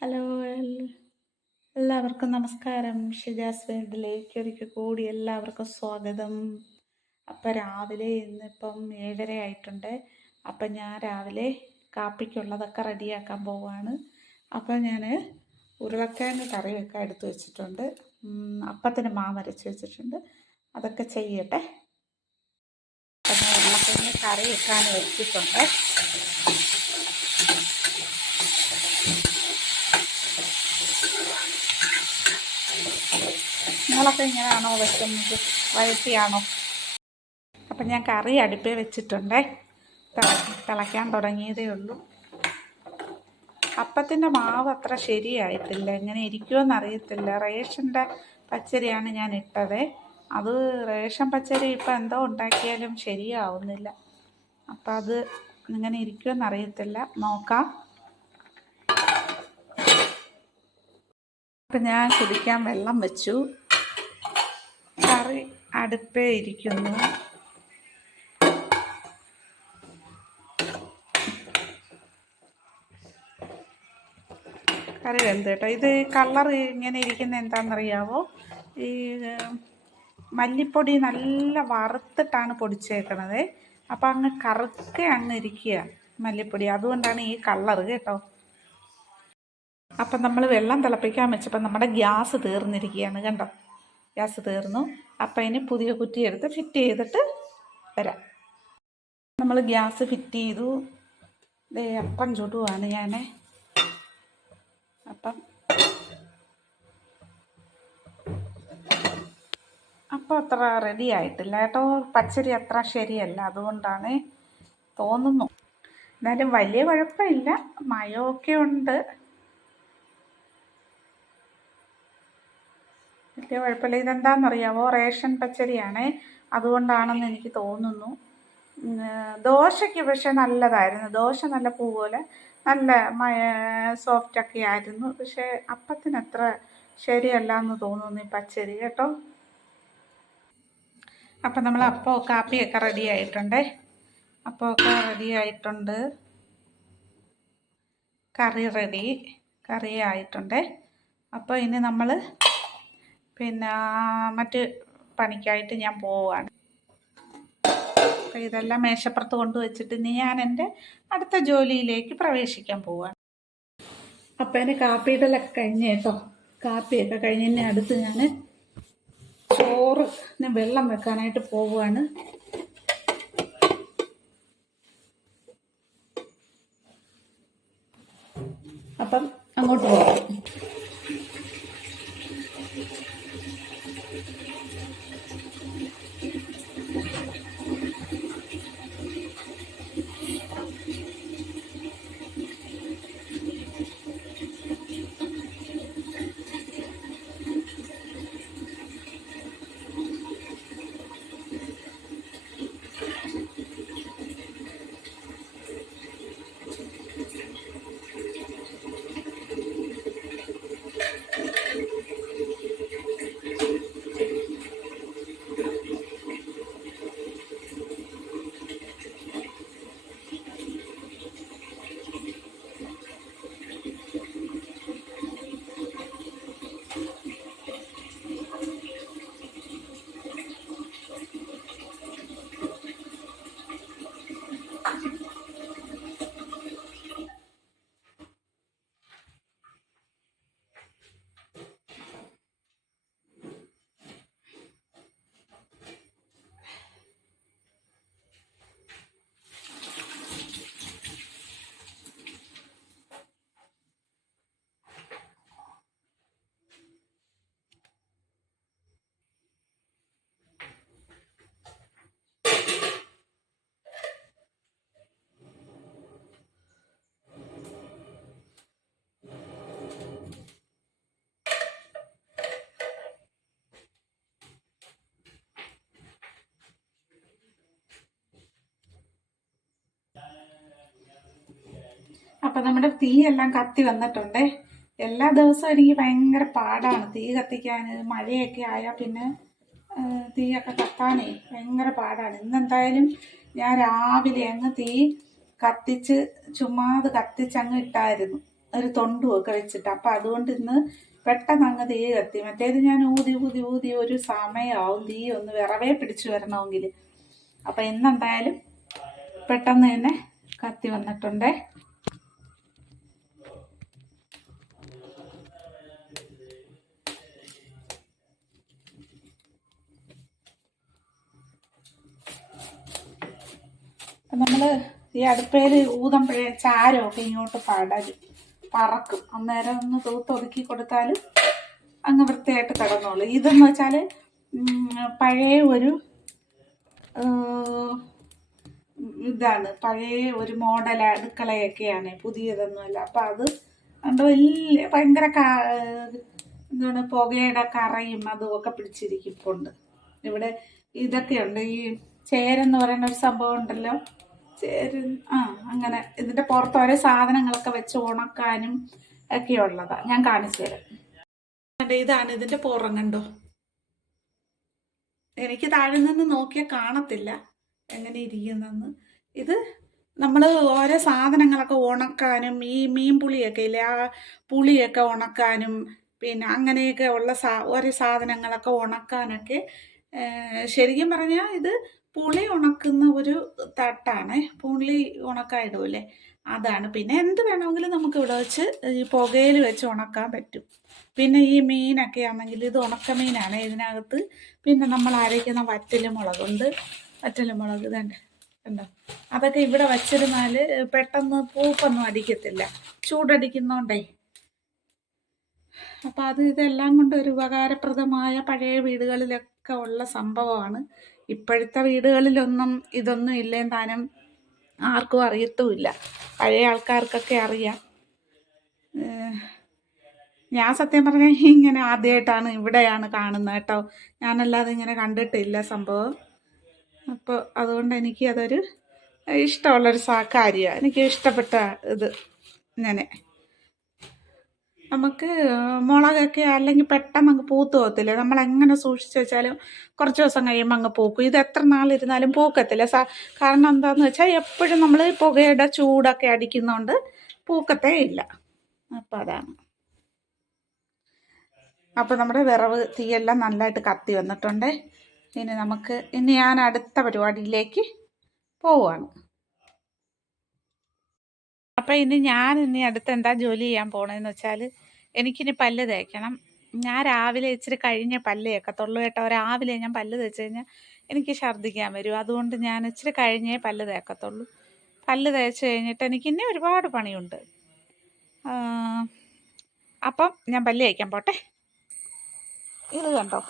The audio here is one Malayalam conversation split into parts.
ഹലോ എല്ലാവർക്കും നമസ്കാരം. ഷിജാസ് വേൾഡിലേക്ക് ഒരിക്കൽ കൂടി എല്ലാവർക്കും സ്വാഗതം. അപ്പം രാവിലെ ഇന്നിപ്പം 7:30 ആയിട്ടുണ്ട്. അപ്പം ഞാൻ രാവിലെ കാപ്പിക്കുള്ളതൊക്കെ റെഡിയാക്കാൻ പോവാണ്. അപ്പം ഞാൻ ഉരുളക്കിഴങ്ങ് കറി വെക്കാൻ എടുത്ത് വെച്ചിട്ടുണ്ട്. അപ്പത്തിന് മാവ് അരച്ച് വെച്ചിട്ടുണ്ട്. അതൊക്കെ ചെയ്യട്ടെ. അപ്പം ഞാൻ ഉരുളക്കിഴങ്ങ് കറി വെക്കാൻ വെച്ചിട്ടുണ്ട്. നിങ്ങളൊക്കെ ഇങ്ങനെയാണോ വെക്കുന്നത്? വഴറ്റിയാണോ? അപ്പം ഞാൻ കറി അടുപ്പേ വെച്ചിട്ടുണ്ടേ. തിളയ്ക്കാൻ തുടങ്ങിയതേ ഉള്ളൂ. അപ്പത്തിൻ്റെ മാവ് അത്ര ശരിയായിട്ടില്ല, എങ്ങനെ ഇരിക്കുമെന്നറിയത്തില്ല. റേഷൻ്റെ പച്ചരിയാണ് ഞാൻ ഇട്ടത്. അത് റേഷൻ പച്ചരി ഇപ്പം എന്തോ ഉണ്ടാക്കിയാലും ശരിയാവുന്നില്ല. അപ്പം അത് ഇങ്ങനെ ഇരിക്കുമെന്നറിയത്തില്ല, നോക്കാം. അപ്പം ഞാൻ കുടിക്കാൻ വെള്ളം വെച്ചു. കറി അടുപ്പേ ഇരിക്കുന്നു. കറി വെന്ത് കേട്ടോ. ഇത് കളർ ഇങ്ങനെ ഇരിക്കുന്ന എന്താണെന്നറിയാവോ? ഈ മല്ലിപ്പൊടി നല്ല വറുത്തിട്ടാണ് പൊടിച്ചേക്കണത്. അപ്പം അങ്ങ് കറുക്കെ അങ്ങ് ഇരിക്കുക മല്ലിപ്പൊടി, അതുകൊണ്ടാണ് ഈ കളറ് കേട്ടോ. അപ്പം നമ്മൾ വെള്ളം തിളപ്പിക്കാൻ വെച്ചപ്പോൾ നമ്മുടെ ഗ്യാസ് തീർന്നിരിക്കുകയാണ് കണ്ടോ. ഗ്യാസ് തീർന്നു. അപ്പം ഇനി പുതിയ കുറ്റി എടുത്ത് ഫിറ്റ് ചെയ്തിട്ട് വരാം. നമ്മൾ ഗ്യാസ് ഫിറ്റ് ചെയ്തു. അപ്പം ചുടുവാണ് ഞാൻ. അപ്പം അത്ര റെഡി ആയിട്ടില്ല കേട്ടോ. പച്ചരി അത്ര ശരിയല്ല, അതുകൊണ്ടാണ് തോന്നുന്നു. എന്നാലും വലിയ കുഴപ്പമില്ല, മയമൊക്കെ ഉണ്ട്. വലിയ കുഴപ്പമില്ല. ഇതെന്താണെന്നറിയാമോ? റേഷൻ പച്ചരിയാണേ, അതുകൊണ്ടാണെന്ന് എനിക്ക് തോന്നുന്നു. ദോശയ്ക്ക് പക്ഷെ നല്ലതായിരുന്നു. ദോശ നല്ല പൂ പോലെ നല്ല സോഫ്റ്റൊക്കെ ആയിരുന്നു. പക്ഷേ അപ്പത്തിന് അത്ര ശരിയല്ല എന്ന് തോന്നുന്നു ഈ പച്ചരി കേട്ടോ. അപ്പം നമ്മൾ കാപ്പിയൊക്കെ റെഡി ആയിട്ടുണ്ട്. അപ്പമൊക്കെ റെഡി ആയിട്ടുണ്ട്. കറി ആയിട്ടുണ്ട്. അപ്പോൾ ഇനി നമ്മൾ മറ്റ് പണിക്കായിട്ട് ഞാൻ പോവുകയാണ്. അപ്പോൾ ഇതെല്ലാം മേശപ്പുറത്ത് കൊണ്ടുവച്ചിട്ട് ഇനി ഞാൻ എൻ്റെ അടുത്ത ജോലിയിലേക്ക് പ്രവേശിക്കാൻ പോവുകയാണ്. അപ്പം എൻ്റെ കാപ്പിയിടലൊക്കെ കഴിഞ്ഞ് കേട്ടോ. കാപ്പിയൊക്കെ കഴിഞ്ഞ് ഇനി അടുത്ത് ഞാൻ ചോറിന് വെള്ളം വെക്കാനായിട്ട് പോവുകയാണ്. അപ്പം അങ്ങോട്ട് പോകാം. അപ്പം നമ്മുടെ തീയെല്ലാം കത്തി വന്നിട്ടുണ്ട്. എല്ലാ ദിവസവും എനിക്ക് ഭയങ്കര പാടാണ് തീ കത്തിക്കാൻ. മഴയൊക്കെ ആയാൽ പിന്നെ തീയൊക്കെ കത്താനേ ഭയങ്കര പാടാണ്. ഇന്നെന്തായാലും ഞാൻ രാവിലെ അങ്ങ് തീ കത്തിച്ച് ചുമ്മാതെ കത്തിച്ചങ്ങ് ഇട്ടായിരുന്നു. ഒരു തൊണ്ടും ഒക്കെ വെച്ചിട്ട്. അപ്പം അതുകൊണ്ട് ഇന്ന് പെട്ടെന്ന് അങ്ങ് തീ കത്തി. മറ്റേത് ഞാൻ ഊതി ഊതി ഊതി ഒരു സമയമാവും തീ ഒന്ന് വിറവേ പിടിച്ചു വരണമെങ്കിൽ. അപ്പം ഇന്നെന്തായാലും പെട്ടെന്ന് തന്നെ കത്തി വന്നിട്ടുണ്ടേ. നമ്മൾ ഈ അടുപ്പയിൽ ഊതുമ്പോഴേ ചാരമൊക്കെ ഇങ്ങോട്ട് പറക്കും. അന്നേരം ഒന്ന് തൂത്തൊതുക്കി കൊടുത്താൽ അങ്ങ് വൃത്തിയായിട്ട് കിടന്നോളൂ. ഇതെന്ന് വെച്ചാൽ പഴയ ഒരു ഇതാണ്, പഴയ ഒരു മോഡൽ അടുക്കളയൊക്കെയാണ്, പുതിയതൊന്നുമല്ല. അപ്പം അത് കണ്ട് വലിയ ഭയങ്കര എന്താണ് പുകയുടെ കറയും അതും ഒക്കെ പിടിച്ചിരിക്കുന്നുണ്ട്. ഇവിടെ ഇതൊക്കെയുണ്ട്, ഈ ചേരെന്ന് പറയുന്ന ഒരു സംഭവം ഉണ്ടല്ലോ, ചേര്. അങ്ങനെ ഇതിൻ്റെ പുറത്ത് ഓരോ സാധനങ്ങളൊക്കെ വെച്ച് ഉണക്കാനും ഒക്കെ ഉള്ളതാണ്. ഞാൻ കാണിച്ചു തരാം. ഇതാണ് ഇതിൻ്റെ പുറം, കണ്ടോ? എനിക്ക് താഴെ നിന്ന് നോക്കിയാൽ കാണത്തില്ല എങ്ങനെ ഇരിക്കുന്നെന്ന്. ഇത് നമ്മൾ ഓരോ സാധനങ്ങളൊക്കെ ഉണക്കാനും, ഈ മീൻ പുളിയൊക്കെ ഇല്ലേ, ആ പുളിയൊക്കെ ഉണക്കാനും, പിന്നെ അങ്ങനെയൊക്കെ ഉള്ള ഓരോ സാധനങ്ങളൊക്കെ ഉണക്കാനൊക്കെ. ശരിക്കും പറഞ്ഞാൽ ഇത് പുളി ഉണക്കുന്ന ഒരു തട്ടാണ്. പുളി ഉണക്കായിടൂല്ലേ, അതാണ്. പിന്നെ എന്ത് വേണമെങ്കിലും നമുക്ക് ഇവിടെ വെച്ച് ഈ പുകയിൽ വെച്ച് ഉണക്കാൻ പറ്റും. പിന്നെ ഈ മീനൊക്കെ ആണെങ്കിൽ ഇത് ഉണക്കമീനാണ് ഇതിനകത്ത്. പിന്നെ നമ്മൾ അരയ്ക്കുന്ന വറ്റൽമുളകുണ്ട്, വറ്റൽമുളക് ഇതുണ്ട്, ഉണ്ടോ? അതൊക്കെ ഇവിടെ വച്ചിരുന്നാൽ പെട്ടെന്ന് പൂപ്പൊന്നും അടിക്കത്തില്ല, ചൂടടിക്കുന്നോണ്ടേ. അപ്പം ഇതെല്ലാം കൊണ്ട് ഒരു ഉപകാരപ്രദമായ പഴയ വീടുകളിലൊക്കെ ഉള്ള സംഭവമാണ്. ഇപ്പോഴത്തെ വീടുകളിലൊന്നും ഇതൊന്നും ഇല്ലേം താനും ആർക്കും അറിയത്തുമില്ല. പഴയ ആൾക്കാർക്കൊക്കെ അറിയാം. ഞാൻ സത്യം പറഞ്ഞാൽ ഇങ്ങനെ ആദ്യമായിട്ടാണ് ഇവിടെയാണ് കാണുന്നത് കേട്ടോ. ഞാനല്ലാതെ ഇങ്ങനെ കണ്ടിട്ടില്ല സംഭവം. അപ്പോൾ അതുകൊണ്ട് എനിക്ക് അതൊരു ഇഷ്ടമുള്ളൊരു കാര്യമാണ്. എനിക്ക് ഇഷ്ടപ്പെട്ട ഇത്. ഇങ്ങനെ നമുക്ക് മുളകൊക്കെ അല്ലെങ്കിൽ പെട്ടെന്ന് അങ്ങ് പൂത്ത് പോകത്തില്ല. നമ്മളെങ്ങനെ സൂക്ഷിച്ച് വെച്ചാലും കുറച്ച് ദിവസം കഴിയുമ്പോൾ അങ്ങ് പൂക്കും. ഇത് എത്ര നാളിരുന്നാലും പൂക്കത്തില്ല. കാരണം എന്താണെന്ന് വെച്ചാൽ എപ്പോഴും നമ്മൾ പുകയുടെ ചൂടൊക്കെ അടിക്കുന്നതുകൊണ്ട് പൂക്കത്തേ ഇല്ല. അപ്പം അതാണ്. അപ്പോൾ നമ്മുടെ വിറവ് തീയെല്ലാം നല്ലതായിട്ട് കത്തി വന്നിട്ടുണ്ട്. ഇനി ഞാൻ അടുത്ത പരിപാടിയിലേക്ക് പോവുകയാണ്. അപ്പം ഇനി അടുത്ത് എന്താ ജോലി ചെയ്യാൻ പോകണമെന്ന് വെച്ചാൽ, എനിക്കിനി പല്ല് തേക്കണം. ഞാൻ രാവിലെ ഇച്ചിരി കഴിഞ്ഞേ പല്ല് തേക്കത്തുള്ളൂ കേട്ടോ. രാവിലെ ഞാൻ പല്ല് തേച്ച് കഴിഞ്ഞാൽ എനിക്ക് ഛർദ്ദിക്കാൻ വരും. അതുകൊണ്ട് ഞാൻ ഇച്ചിരി കഴിഞ്ഞേ പല്ല് തേക്കത്തുള്ളൂ. പല്ല് തേച്ച് കഴിഞ്ഞിട്ട് എനിക്കിനി ഒരുപാട് പണിയുണ്ട്. അപ്പം ഞാൻ പല്ല് തേക്കാൻ പോട്ടെ. ഇത് കണ്ടോ,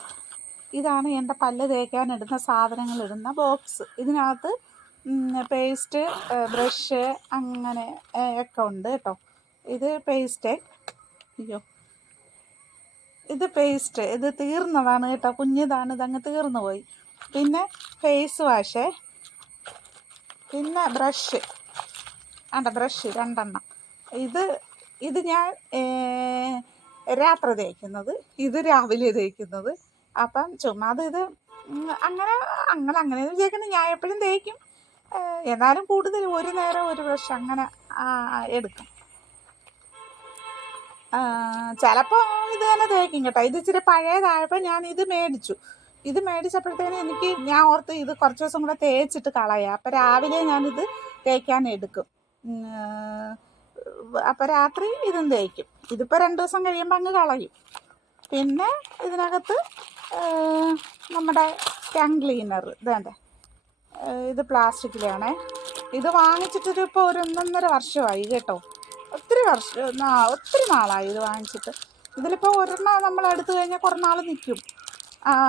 ഇതാണ് എൻ്റെ പല്ല് തേക്കാൻ ഇടുന്ന സാധനങ്ങൾ ഇടുന്ന ബോക്സ്. ഇതിനകത്ത് പേസ്റ്റ്, ബ്രഷ് അങ്ങനെ ഒക്കെ ഉണ്ട് കേട്ടോ. ഇത് പേസ്റ്റ്, ഇത് പേസ്റ്റ്, ഇത് തീർന്നതാണ് കേട്ടോ, കുഞ്ഞിതാണ്, ഇതങ്ങ് തീർന്നു പോയി. പിന്നെ ഫേസ് വാഷ്, പിന്നെ ബ്രഷ്, ബ്രഷ് 2 എണ്ണം. ഇത് ഞാൻ രാത്രി തേക്കുന്നത്, ഇത് രാവിലെ തേക്കുന്നത്. അപ്പം ചുമ്മാ ഇത് അങ്ങനെ വിചാരിക്കുന്നത്. ഞാൻ എപ്പോഴും തേക്കും, എന്നാലും കൂടുതൽ ഒരു നേരം ഒരു ബ്രഷ് അങ്ങനെ എടുക്കും. ചിലപ്പോൾ ഇത് തന്നെ തേക്കും കേട്ടോ. ഇത് ഇച്ചിരി പഴയതായപ്പോൾ ഞാൻ ഇത് മേടിച്ചു. ഇത് മേടിച്ചപ്പോഴത്തേനും ഞാൻ ഓർത്ത് ഇത് കുറച്ച് ദിവസം കൂടെ തേച്ചിട്ട് കളയാം. അപ്പം രാവിലെ ഞാനിത് തേക്കാൻ എടുക്കും. അപ്പോൾ രാത്രി ഇതും തേക്കും. ഇതിപ്പോൾ 2 ദിവസം കഴിയുമ്പോൾ അങ്ങ് കളയും. പിന്നെ ഇതിനകത്ത് നമ്മുടെ ടങ് ക്ലീനർ ഇതേണ്ട, ഇത് പ്ലാസ്റ്റിക്കിലാണേ. ഇത് വാങ്ങിച്ചിട്ടൊരു ഇപ്പോൾ 1.5 വർഷമായി കേട്ടോ. ഒത്തിരി നാളായി ഇത് വാങ്ങിച്ചിട്ട്. ഇതിലിപ്പോൾ ഒരെണ്ണം നമ്മൾ എടുത്തു കഴിഞ്ഞാൽ കുറേ നാൾ നിൽക്കും.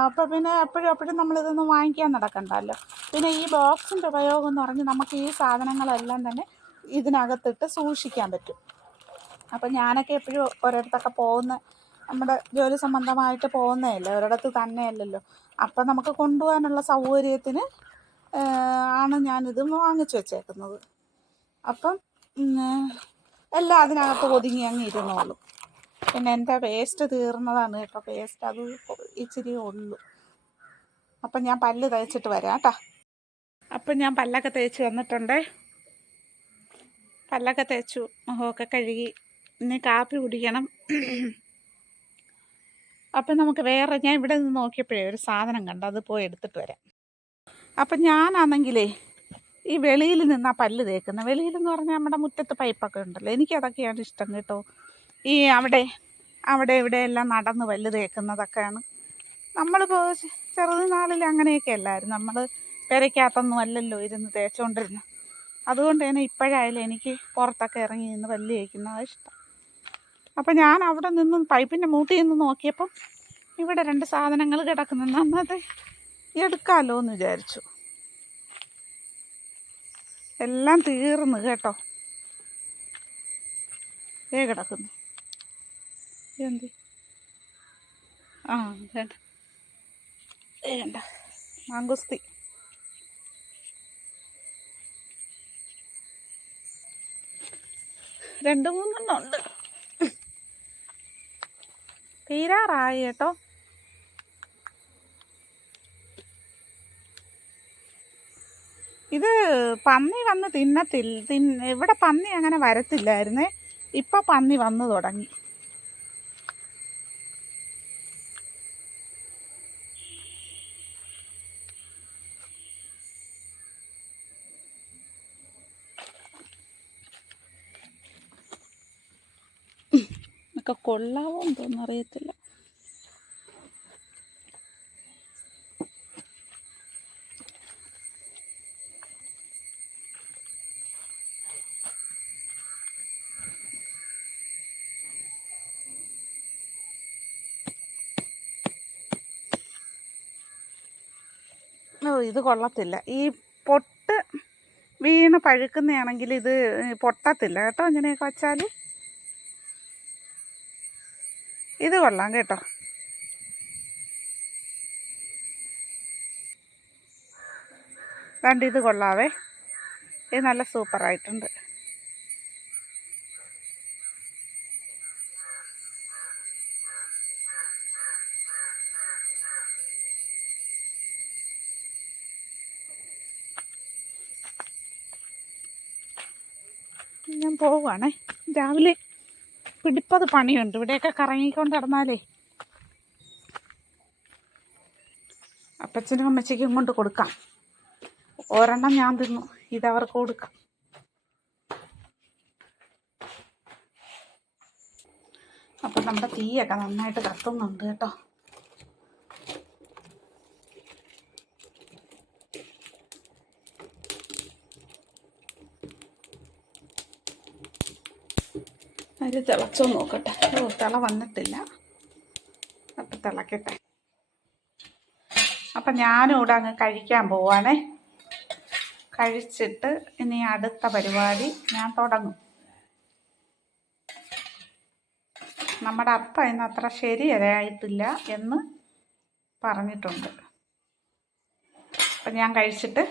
അപ്പോൾ പിന്നെ എപ്പോഴും നമ്മളിതൊന്നും വാങ്ങിക്കാൻ നടക്കണ്ടല്ലോ. പിന്നെ ഈ ബോക്സിൻ്റെ ഉപയോഗം എന്ന് പറഞ്ഞ് നമുക്ക് ഈ സാധനങ്ങളെല്ലാം തന്നെ ഇതിനകത്തിട്ട് സൂക്ഷിക്കാൻ പറ്റും. അപ്പം ഞാനൊക്കെ എപ്പോഴും ഒരിടത്തൊക്കെ നമ്മുടെ ജോലി സംബന്ധമായിട്ട് പോകുന്നതല്ലേ, ഒരിടത്ത് തന്നെയല്ലല്ലോ. അപ്പം നമുക്ക് കൊണ്ടുപോകാനുള്ള സൗകര്യത്തിന് ആണ് ഞാനിത് വാങ്ങിച്ചു വെച്ചേക്കുന്നത്. അപ്പം എല്ലാം അതിനകത്ത് ഒതുങ്ങി അങ്ങ് ഇരുന്നോളൂ. പിന്നെ എൻ്റെ പേസ്റ്റ് തീർന്നതാണ് കേട്ടോ. പേസ്റ്റ് അത് ഇച്ചിരി ഉള്ളൂ. അപ്പം ഞാൻ പല്ല് തേച്ചിട്ട് വരാം കേട്ടോ. അപ്പം ഞാൻ പല്ലൊക്കെ തേച്ച് വന്നിട്ടുണ്ടേ. പല്ലൊക്കെ തേച്ചു, മുഖമൊക്കെ കഴുകി ഇനി കാപ്പി കുടിക്കണം. അപ്പം നമുക്ക് വേറെ, ഞാൻ ഇവിടെ നിന്ന് നോക്കിയപ്പോഴേ ഒരു സാധനം കണ്ടു, അത് പോയി എടുത്തിട്ട് വരാം. അപ്പം ഞാനാണെങ്കിലേ ഈ വെളിയിൽ നിന്നാ പല്ല് തേക്കുന്നത്. വെളിയിലെന്ന് പറഞ്ഞാൽ നമ്മുടെ മുറ്റത്ത് പൈപ്പൊക്കെ ഉണ്ടല്ലോ, എനിക്കതൊക്കെയാണ് ഇഷ്ടം കേട്ടോ. ഈ അവിടെ ഇവിടെ എല്ലാം നടന്ന് പല്ല് തേക്കുന്നതൊക്കെയാണ്. നമ്മളിപ്പോൾ ചെറുനാളിൽ അങ്ങനെയൊക്കെ അല്ലായിരുന്നു, നമ്മൾ പെരയ്ക്കകത്തൊന്നും അല്ലല്ലോ ഇരുന്ന് തേച്ചുകൊണ്ടിരുന്നു. അതുകൊണ്ട് തന്നെ ഇപ്പോഴായാലും എനിക്ക് പുറത്തൊക്കെ ഇറങ്ങി നിന്ന് പല്ല് തേക്കുന്നതാണ് ഇഷ്ടം. അപ്പം ഞാൻ അവിടെ നിന്ന് പൈപ്പിൻ്റെ മൂട്ടിൽ നിന്ന് നോക്കിയപ്പം ഇവിടെ 2 സാധനങ്ങൾ കിടക്കുന്നുണ്ട്. അന്നത് എടുക്കാമല്ലോ എന്ന് വിചാരിച്ചു. എല്ലാം തീർന്ന് കേട്ടോ. കിടക്കുന്നു എന്ത് വേണ്ട വേണ്ട മാങ്കുസ്തി. രണ്ട് മൂന്നെണ്ണം ഉണ്ട്. തീരാറായി കേട്ടോ. ഇത് പന്നി വന്ന് ഇവിടെ പന്നി അങ്ങനെ വരത്തില്ലായിരുന്നേ, ഇപ്പം പന്നി വന്നു തുടങ്ങി. ഒക്കെ കൊള്ളാവോ എന്തോന്നും അറിയത്തില്ല. ഇത് കൊള്ളത്തില്ല. ഈ പൊട്ട് വീണ് പഴുക്കുന്നതാണെങ്കിൽ ഇത് പൊട്ടത്തില്ല കേട്ടോ. ഇങ്ങനെയൊക്കെ വച്ചാൽ ഇത് കൊള്ളാം കേട്ടോ. ഇത് കൊള്ളാവേ, ഇത് നല്ല സൂപ്പറായിട്ടുണ്ട്. ഞാൻ പോവുകയാണേ. രാവിലെ പിടിപ്പത് പണിയുണ്ട്. ഇവിടെയൊക്കെ കറങ്ങിക്കൊണ്ട് നടന്നാലേ അപ്പച്ചനും അമ്മച്ചയ്ക്കും കൊണ്ട് കൊടുക്കാം. ഒരെണ്ണം ഞാൻ തിന്നു, ഇതവർക്ക് കൊടുക്കാം. അപ്പം നമ്മുടെ തീയൊക്കെ നന്നായിട്ട് കത്തുന്നുണ്ട് കേട്ടോ. അതിൽ തിളച്ചോ നോക്കട്ടെ. തിള വന്നിട്ടില്ല, അപ്പം തിളക്കട്ടെ. അപ്പം ഞാനും ഇവിടെ അങ്ങ് കഴിക്കാൻ പോവാണേ. കഴിച്ചിട്ട് ഇനി അടുത്ത പരിപാടി ഞാൻ തുടങ്ങും. നമ്മുടെ അപ്പം ഇന്ന് അത്ര ശരിയായിട്ടില്ല എന്ന് പറഞ്ഞിട്ടുണ്ട്. അപ്പം ഞാൻ കഴിച്ചിട്ട്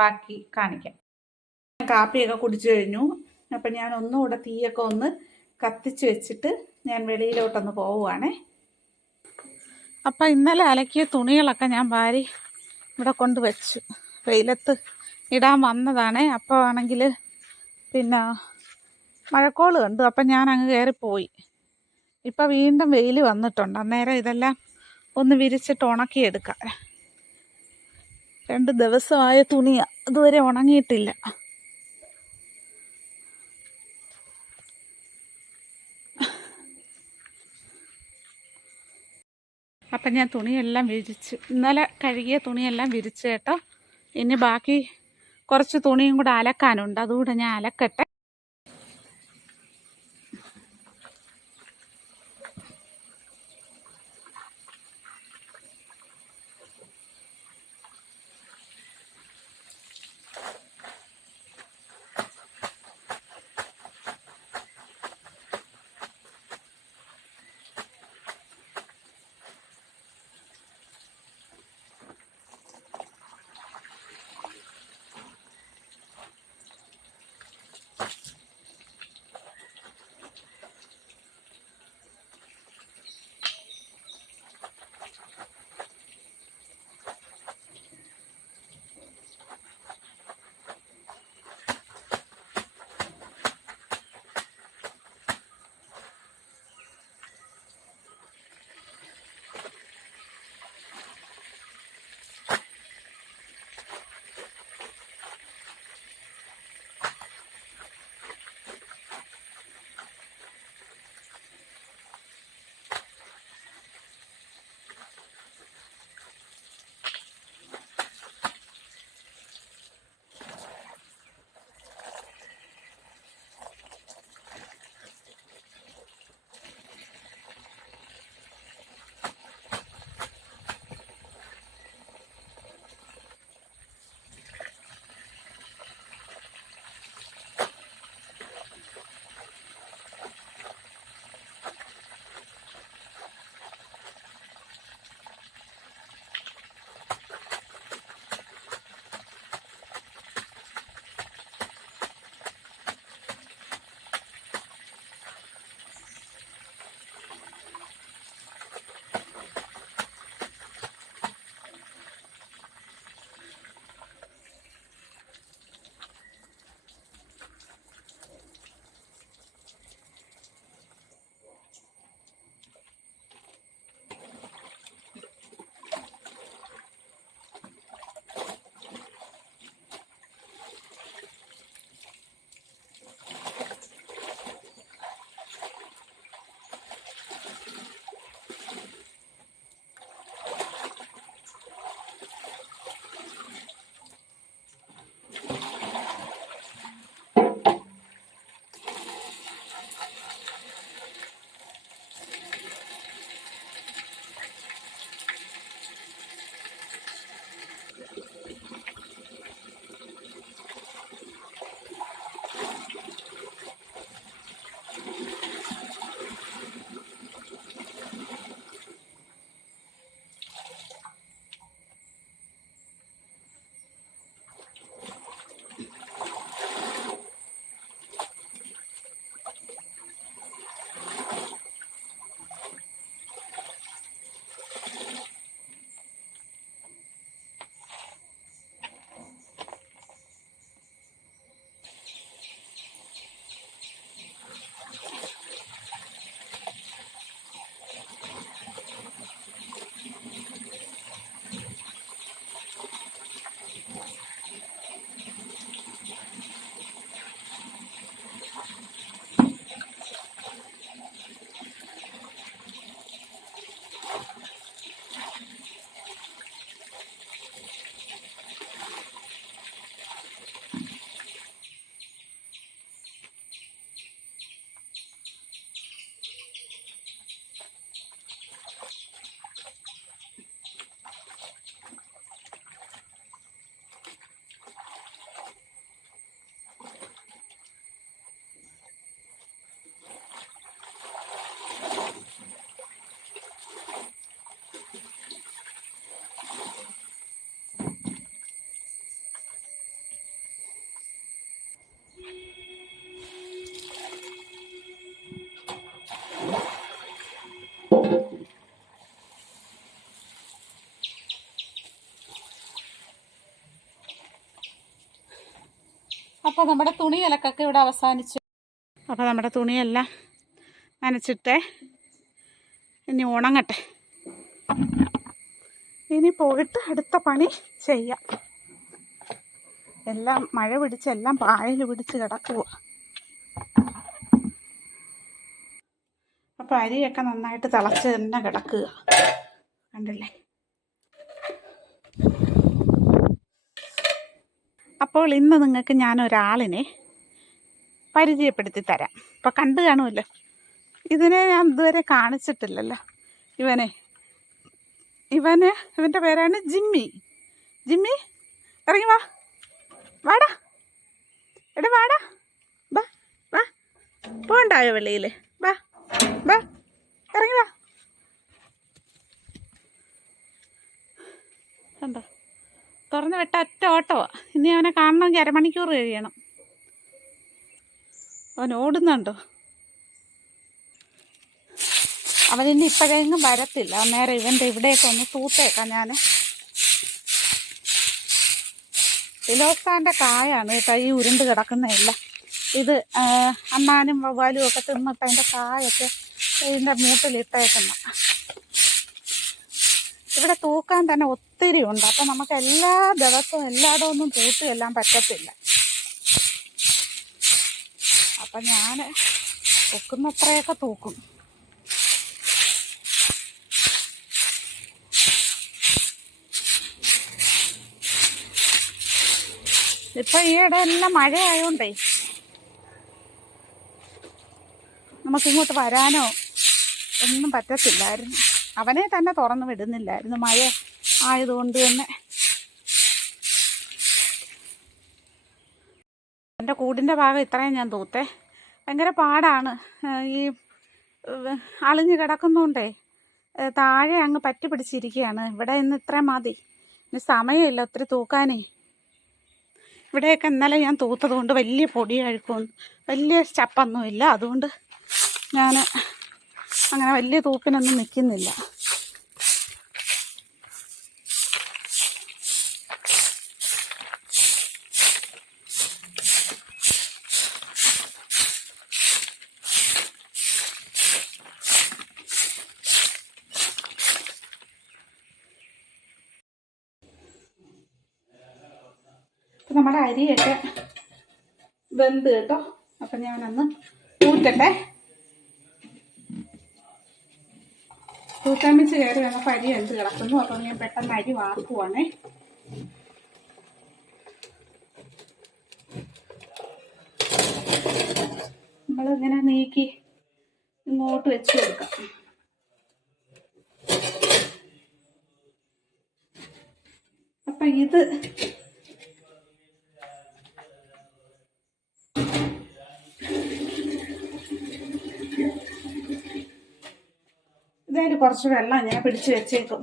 ബാക്കി കാണിക്കാം. കാപ്പിയൊക്കെ കുടിച്ചു കഴിഞ്ഞു. അപ്പം ഞാൻ ഒന്നുകൂടെ തീയൊക്കെ ഒന്ന് കത്തിച്ച് വെച്ചിട്ട് ഞാൻ വെളിയിലോട്ടൊന്ന് പോവുകയാണേ. അപ്പം ഇന്നലെ അലക്കിയ തുണികളൊക്കെ ഞാൻ വാരി ഇവിടെ കൊണ്ട് വെച്ചു. വെയിലത്ത് ഇടാൻ വന്നതാണേ. അപ്പോൾ ആണെങ്കിൽ പിന്നെ മഴക്കോള് കണ്ടു. അപ്പം ഞാൻ അങ്ങ് കയറിപ്പോയി. ഇപ്പം വീണ്ടും വെയിൽ വന്നിട്ടുണ്ട്. അന്നേരം ഇതെല്ലാം ഒന്ന് വിരിച്ചിട്ട് ഉണക്കിയെടുക്കാം. 2 ദിവസമായ തുണിയാണ്, ഇതുവരെ ഉണങ്ങിയിട്ടില്ല. അപ്പം ഞാൻ തുണിയെല്ലാം വിരിച്ചു. ഇന്നലെ കഴുകിയ തുണിയെല്ലാം വിരിച്ചു കേട്ടോ. ഇനി ബാക്കി കുറച്ച് തുണിയും കൂടെ അലക്കാനുണ്ട്, അതുകൂടെ ഞാൻ അലക്കട്ടെ. അപ്പോൾ നമ്മുടെ തുണി അലക്കൊക്കെ ഇവിടെ അവസാനിച്ചു. അപ്പോൾ നമ്മുടെ തുണിയെല്ലാം നനച്ചിട്ടേ ഇനി ഉണങ്ങട്ടെ. ഇനി പോയിട്ട് അടുത്ത പണി ചെയ്യാം. എല്ലാം മഴ പിടിച്ച് എല്ലാം പായൽ പിടിച്ച് കിടക്കുക. അപ്പോൾ അരിയൊക്കെ നന്നായിട്ട് തിളച്ച് തന്നെ കിടക്കുക, കണ്ടില്ലേ. അപ്പോൾ ഇന്ന് നിങ്ങൾക്ക് ഞാനൊരാളിനെ പരിചയപ്പെടുത്തി തരാം. ഇപ്പോൾ കണ്ടു കാണുമല്ലോ, ഇതിനെ ഞാൻ ഇതുവരെ കാണിച്ചിട്ടില്ലല്ലോ. ഇവൻ്റെ പേരാണ് ജിമ്മി. ജിമ്മി ഇറങ്ങി വാ, വാടാ, എടാ വാടാ, വാ വാ, പോണ്ടായോ വെളിയിൽ, വാ വാ, ഇറങ്ങി വാ. കണ്ടോ, തുറന്ന് വിട്ട ഒറ്റ ഓട്ടമാണ്. ഇനി അവനെ കാണണമെങ്കിൽ അരമണിക്കൂർ കഴിയണം. അവൻ ഓടുന്നുണ്ടോ? അവനിന്ന് ഇപ്പോഴെങ്ങും വരത്തില്ല. നേരെ ഇവൻ്റെ ഇവിടെയൊക്കെ ഒന്ന് തൂത്തേക്കാം ഞാൻ. ഫിലോസാൻ്റെ കായാണ് കേട്ടോ ഈ ഉരുണ്ട് കിടക്കുന്നതല്ല. ഇത് അണ്ണാനും വവ്വാലും ഒക്കെ തിന്നിട്ട് അതിൻ്റെ കായൊക്കെ ഇതിൻ്റെ മൂട്ടിലിട്ടേക്കുന്ന. ഇവിടെ തൂക്കാൻ തന്നെ ഒത്തിരി ഉണ്ട്. അപ്പം നമുക്ക് എല്ലാ ദിവസവും എല്ലായിടവും ഒന്നും തൂത്തുമെല്ലാം പറ്റത്തില്ല. അപ്പം ഞാൻ തൂക്കുന്നത്രയൊക്കെ തൂക്കും. ഇപ്പം ഈയിടെ എല്ലാം മഴയായോണ്ടേ നമുക്കിങ്ങോട്ട് വരാനോ ഒന്നും പറ്റത്തില്ലായിരുന്നു. അവനെ തന്നെ തുറന്ന് വിടുന്നില്ലായിരുന്നു, മഴ ആയതുകൊണ്ട് തന്നെ. എൻ്റെ കൂടിൻ്റെ ഭാഗം ഇത്രയും ഞാൻ തൂത്തേ. ഭയങ്കര പാടാണ്. ഈ അളിഞ്ഞ് കിടക്കുന്നതുകൊണ്ടേ താഴെ അങ്ങ് പറ്റി പിടിച്ചിരിക്കുകയാണ്. ഇവിടെ ഇന്ന് ഇത്രയും മതി, ഇനി സമയമില്ല ഒത്തിരി തൂക്കാനേ. ഇവിടെയൊക്കെ ഇന്നലെ ഞാൻ തൂത്തത് കൊണ്ട് വലിയ പൊടിയഴുക്കൊന്നും വലിയ ചപ്പൊന്നുമില്ല. അതുകൊണ്ട് ഞാൻ അങ്ങനെ വലിയ തൂപ്പിനൊന്നും നിൽക്കുന്നില്ല. നമ്മുടെ അരിയൊക്കെ വെന്ത് കേട്ടോ. അപ്പം ഞാനൊന്ന് ഊറ്റട്ടെ. തൂത്താമിച്ച് കയറി വന്നപ്പോൾ അരി വെന്ത് കിടക്കുന്നു. അപ്പം ഞാൻ പെട്ടെന്ന് അരി വാർക്കുവാണേ. നമ്മളിങ്ങനെ നീക്കി ഇങ്ങോട്ട് വെച്ച് കൊടുക്കാം. അപ്പം ഇത് ഇതായിട്ട് കുറച്ച് വെള്ളം ഇങ്ങനെ പിടിച്ച് വെച്ചേക്കും.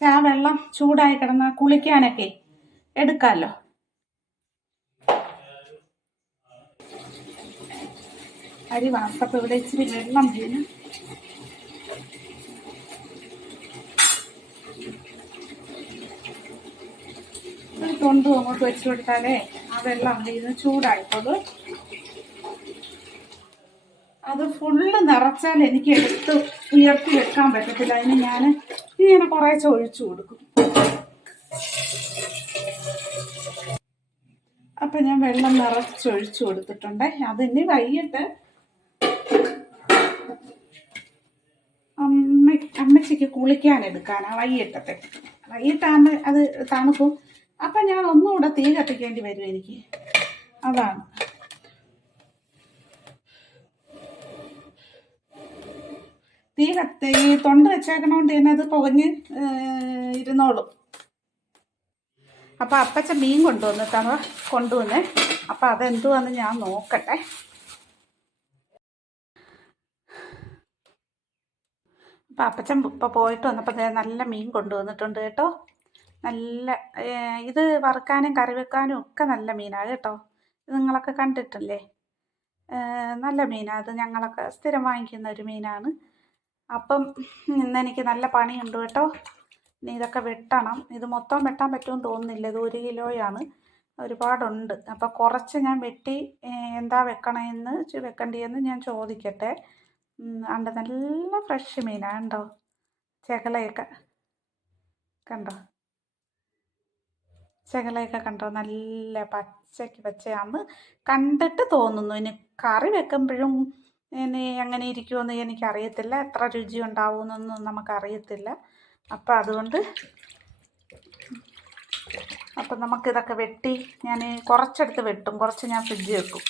ആ വെള്ളം ചൂടായി കിടന്നാൽ കുളിക്കാനൊക്കെ എടുക്കാമല്ലോ. അരി വാർത്തപ്പോൾ ഇവിടെ ഇച്ചിരി വെള്ളം വീണ്. ഒരു തൊണ്ടും അങ്ങോട്ട് വെച്ച് കൊടുത്താലേ ആ വെള്ളം അവിടെ ഇരുന്ന് ചൂടായിപ്പോൾ അത് ഫുള്ള് നിറച്ചാൽ എനിക്ക് എടുത്ത് ഉയർത്തി വെക്കാൻ പറ്റത്തില്ല. അതിന് ഞാൻ ഇങ്ങനെ കുറേശ്ശെ ഒഴിച്ചു കൊടുക്കും. അപ്പം ഞാൻ വെള്ളം നിറച്ചൊഴിച്ചു കൊടുത്തിട്ടുണ്ട്. അതിന് വൈകിട്ട് അമ്മച്ചിക്ക് കുളിക്കാനെടുക്കാനാണ് വൈകിട്ടാകുമ്പോൾ അത് തണുക്കും. അപ്പം ഞാൻ ഒന്നുകൂടെ തീ കത്തിക്കേണ്ടി വരും എനിക്ക്. അതാണ്. ഈ തൊണ്ട് വെച്ചേക്കണോണ്ട് തന്നെ അത് പുകഞ്ഞ് ഇരുന്നോളും. അപ്പം അപ്പച്ചൻ മീൻ കൊണ്ടുവന്നേ. അപ്പം അതെന്തുവാന്ന് ഞാൻ നോക്കട്ടെ. അപ്പം അപ്പച്ചൻ ഇപ്പം പോയിട്ട് വന്നപ്പോൾ നല്ല മീൻ കൊണ്ടുവന്നിട്ടുണ്ട് കേട്ടോ. നല്ല ഇത് വറുക്കാനും കറി വെക്കാനും ഒക്കെ നല്ല മീനാണ് കേട്ടോ. ഇത് നിങ്ങളൊക്കെ കണ്ടിട്ടില്ലേ? നല്ല മീനാണ്. അത് ഞങ്ങളൊക്കെ സ്ഥിരം വാങ്ങിക്കുന്ന ഒരു മീനാണ്. അപ്പം ഇന്നെനിക്ക് നല്ല പണിയുണ്ട് കേട്ടോ. ഇനി ഇതൊക്കെ വെട്ടണം. ഇത് മൊത്തം വെട്ടാൻ പറ്റുമെന്ന് തോന്നുന്നില്ല. ഇത് 1 കിലോയാണ്. ഒരുപാടുണ്ട്. അപ്പോൾ കുറച്ച് ഞാൻ വെട്ടി എന്താ വെക്കണ്ടതെന്ന് ഞാൻ ചോദിക്കട്ടെ. അണ്ട് നല്ല ഫ്രഷ് മീനാണ് കണ്ടോ, ചെകലയൊക്കെ കണ്ടോ, ചെകലയൊക്കെ കണ്ടോ, നല്ല പച്ചയ്ക്ക് പച്ചയാന്ന് കണ്ടിട്ട് തോന്നുന്നു. ഇനി കറി വെക്കുമ്പോഴും ഇനി എങ്ങനെ ഇരിക്കുമെന്ന് എനിക്കറിയത്തില്ല, എത്ര രുചി ഉണ്ടാവുമെന്നൊന്നും നമുക്കറിയത്തില്ല. അപ്പം അതുകൊണ്ട് നമുക്കിതൊക്കെ വെട്ടി ഞാൻ കുറച്ചെടുത്ത് വെട്ടും, കുറച്ച് ഞാൻ ഫ്രിഡ്ജിൽ വെക്കും.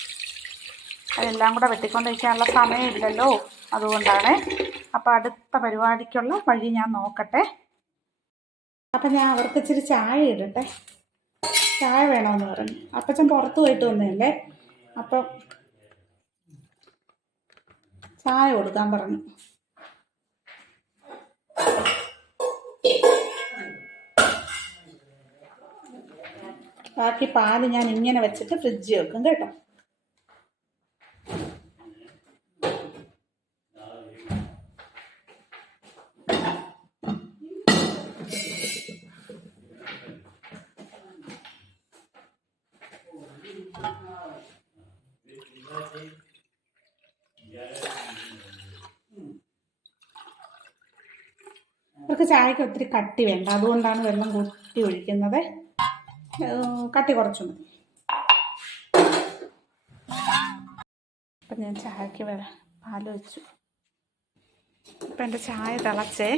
അതെല്ലാം കൂടെ വെട്ടിക്കൊണ്ട് വയ്ക്കാനുള്ള സമയമില്ലല്ലോ, അതുകൊണ്ടാണ്. അപ്പോൾ അടുത്ത പരിപാടിക്കുള്ള വഴി ഞാൻ നോക്കട്ടെ. അപ്പം ഞാൻ അവർക്ക് ഇച്ചിരി ചായ ഇടട്ടെ. ചായ വേണമെന്ന് പറഞ്ഞു. അപ്പച്ചൻ പുറത്ത് പോയിട്ട് വന്നതല്ലേ, അപ്പം ചായ കൊടുക്കാൻ പറഞ്ഞു. ബാക്കി പാല് ഞാൻ ഇങ്ങനെ വെച്ചിട്ട് ഫ്രിഡ്ജിൽ വെക്കും കേട്ടോ. അവർക്ക് ചായക്ക് ഒത്തിരി കട്ടി വേണ്ട, അതുകൊണ്ടാണ് വെള്ളം കൂട്ടി ഒഴിക്കുന്നത്. കട്ടി കുറച്ചു മതി. അപ്പം ഞാൻ ചായക്ക് പാല് വെച്ചു. അപ്പം എൻ്റെ ചായ തിളച്ചേ.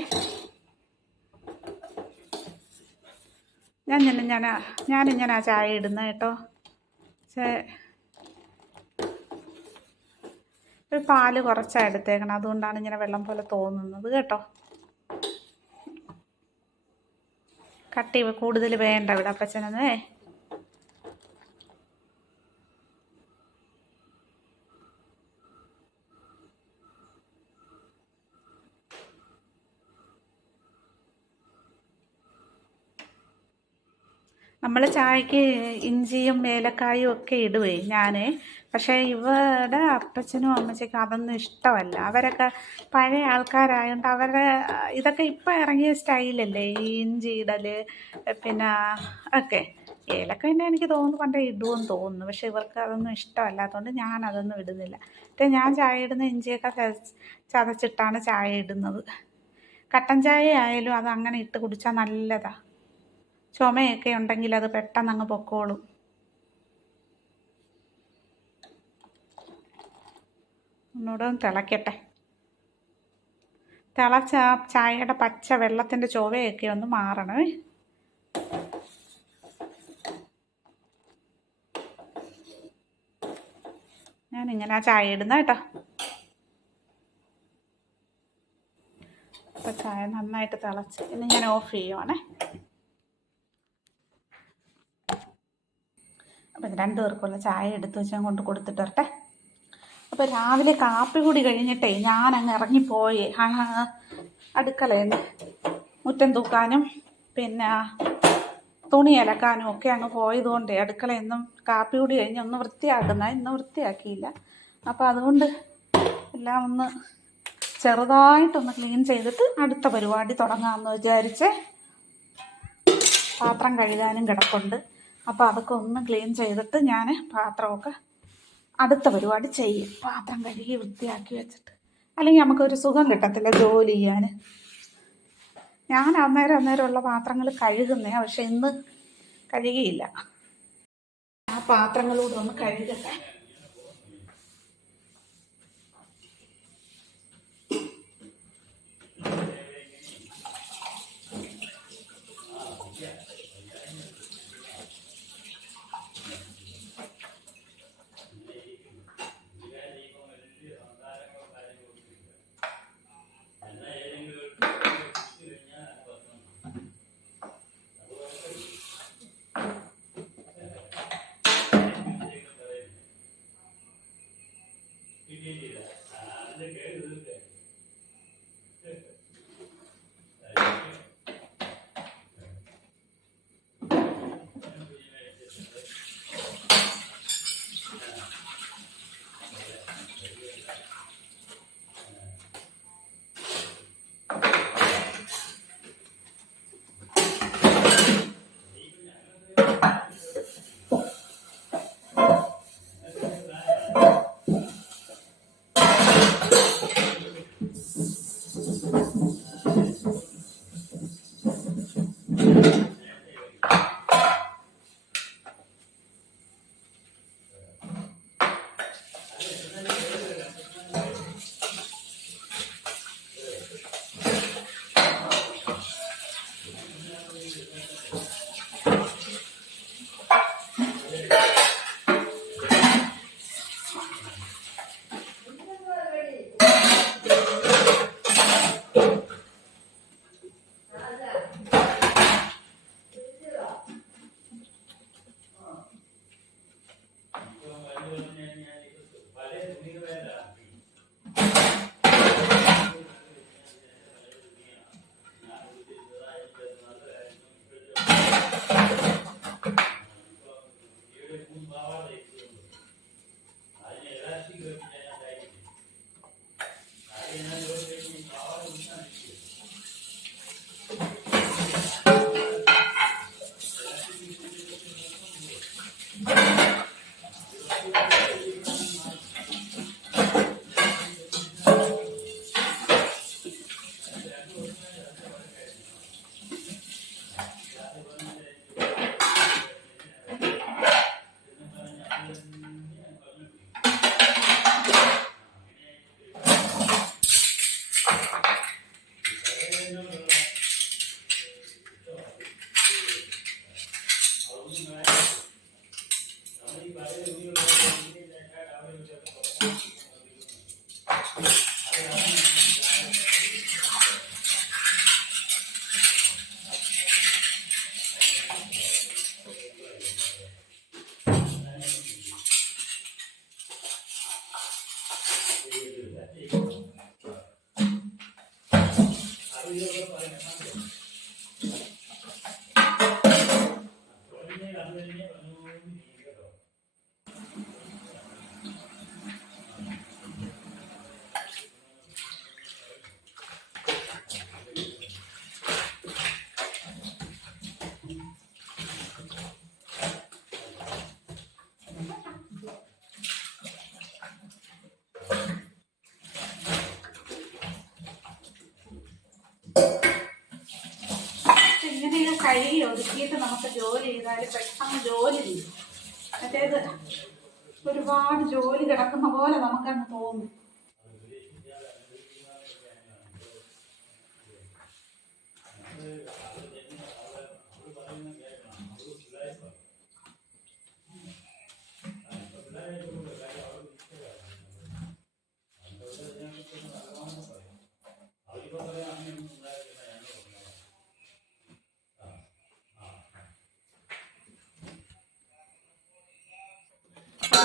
ഞാനിങ്ങനെ ചായ ഇടുന്നത് കേട്ടോ. ഒരു പാല് കുറച്ചാണ് എടുത്തേക്കണം, അതുകൊണ്ടാണ് ഇങ്ങനെ വെള്ളം പോലെ തോന്നുന്നത് കേട്ടോ. കട്ടി കൂടുതൽ വേണ്ട ഇവിടെ അപ്പച്ചനേ. നമ്മൾ ചായക്ക് ഇഞ്ചിയും ഏലക്കായും ഒക്കെ ഇടുവേ ഞാൻ. പക്ഷേ ഇവിടെ അപ്പച്ചനും അമ്മച്ചയ്ക്കും അതൊന്നും ഇഷ്ടമല്ല. അവരൊക്കെ പഴയ ആൾക്കാരായതുകൊണ്ട് അവരുടെ ഇതൊക്കെ ഇപ്പം ഇറങ്ങിയ സ്റ്റൈലല്ലേ, ഈ ഇഞ്ചി ഇടൽ പിന്നെ ഒക്കെ. ഏലക്ക പിന്നെ എനിക്ക് തോന്നുന്നു പണ്ടേ ഇടുമെന്ന് തോന്നുന്നു, പക്ഷേ ഇവർക്ക് അതൊന്നും ഇഷ്ടമല്ലാത്തതുകൊണ്ട് ഞാനതൊന്നും ഇടുന്നില്ല. പക്ഷേ ഞാൻ ചായ ഇടുന്ന ഇഞ്ചിയൊക്കെ ചതച്ചിട്ടാണ് ചായ ഇടുന്നത്. കട്ടൻ ചായ ആയാലും അത് അങ്ങനെ ഇട്ട് കുടിച്ചാൽ നല്ലതാണ്. ചുമയൊക്കെ ഉണ്ടെങ്കിൽ അത് പെട്ടെന്ന് അങ്ങ് പൊക്കോളും. ഒന്നുകൂടെ തിളയ്ക്കട്ടെ. തിളച്ച ചായയുടെ പച്ച വെള്ളത്തിൻ്റെ ചുവയൊക്കെ ഒന്ന് മാറണേ. ഞാനിങ്ങനെ ചായ ഇടുന്ന കേട്ടോ. അപ്പം ചായ നന്നായിട്ട് തിളച്ച് ഇനി ഞാൻ ഓഫ് ചെയ്യുവാണേ. അപ്പം 2 പേർക്കുള്ള ചായ എടുത്ത് വെച്ച് ഞാൻ കൊണ്ട് കൊടുത്തിട്ട് വരട്ടെ. അപ്പോൾ രാവിലെ കാപ്പി കൂടി കഴിഞ്ഞിട്ടേ ഞാനങ്ങ് ഇറങ്ങിപ്പോയി അടുക്കളയിൽ മുറ്റം തൂക്കാനും പിന്നെ തുണി അലക്കാനും ഒക്കെ അങ്ങ് പോയതുകൊണ്ടേ അടുക്കളയിൽ നിന്നും കാപ്പി കൂടി കഴിഞ്ഞ് ഒന്ന് വൃത്തിയാക്കുന്ന, ഇന്ന് വൃത്തിയാക്കിയില്ല. അപ്പോൾ അതുകൊണ്ട് എല്ലാം ഒന്ന് ചെറുതായിട്ടൊന്ന് ക്ലീൻ ചെയ്തിട്ട് അടുത്ത പരിപാടി തുടങ്ങാമെന്ന് വിചാരിച്ച്. പാത്രം കഴുകാനും കിടപ്പുണ്ട്. അപ്പോൾ അതൊക്കെ ഒന്ന് ക്ലീൻ ചെയ്തിട്ട് ഞാൻ പാത്രമൊക്കെ അടുത്ത പരിപാടി ചെയ്യും. പാത്രം കഴുകി വൃത്തിയാക്കി വെച്ചിട്ട്, അല്ലെങ്കിൽ നമുക്കൊരു സുഖം കിട്ടത്തില്ല ജോലി ചെയ്യാൻ. ഞാൻ അന്നേരമുള്ള പാത്രങ്ങൾ കഴുകുന്നേ, പക്ഷെ ഇന്ന് കഴുകിയില്ല. ആ പാത്രങ്ങളൂടെ ഒന്ന് കഴുകട്ടെ. ഇങ്ങനെയൊക്കെ കഴുകി ഒതുക്കിയിട്ട് നമുക്ക് ജോലി ചെയ്താൽ പെട്ടെന്ന് ജോലി ചെയ്യും. മറ്റേത് ഒരുപാട് ജോലി കിടക്കുന്ന പോലെ നമുക്കങ്ങ് തോന്നും.